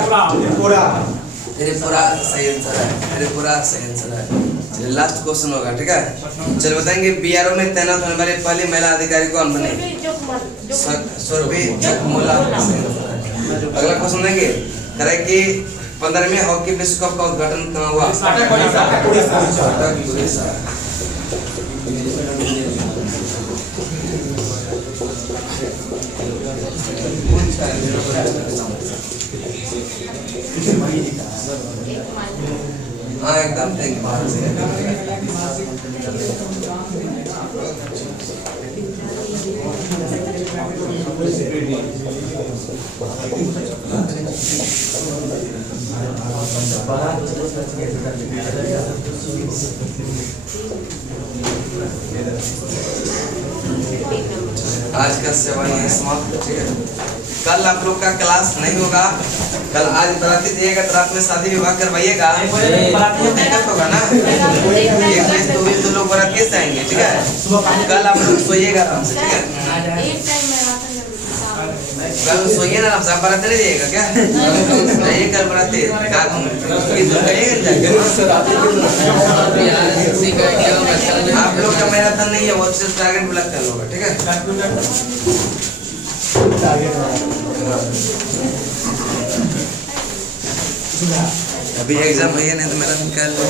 त्रिपुरा सही आंसर है। त्रिपुरा सही आंसर है। चलिए लास्ट क्वेश्चन होगा ठीक है। चलिए बताएंगे बीआरओ में तैनात होने वाली पहली महिला अधिकारी कौन बनी? सुरभि जोगमुला। अगला क्वेश्चन देंगे करें कि 15वें हॉकी विश्व कप का उद्घाटन कहाँ हुआ? उड़ीसा। हाँ एकदम ठीक बात है। आज का सेवा यही समाप्त है। कल आप लोग का क्लास नहीं होगा। कल आज बराती दिएगा तो रात में शादी विवाह करवाइएगा दिक्कत होगा ना। एक बजे तो लोग बराती से आएंगे ठीक है। कल आप लोग सोइएगा आराम से ठीक है। कल सोइए ना, आप बनाते नहीं जाइएगा क्या? जाइए कल बनाते ये तो आप लोग का मैराथन नहीं है, वो सिर्फ टारगेट ब्लॉक कर लोगे, ठीक है? अभी एग्जाम है नहीं तो मैराथन कर लो।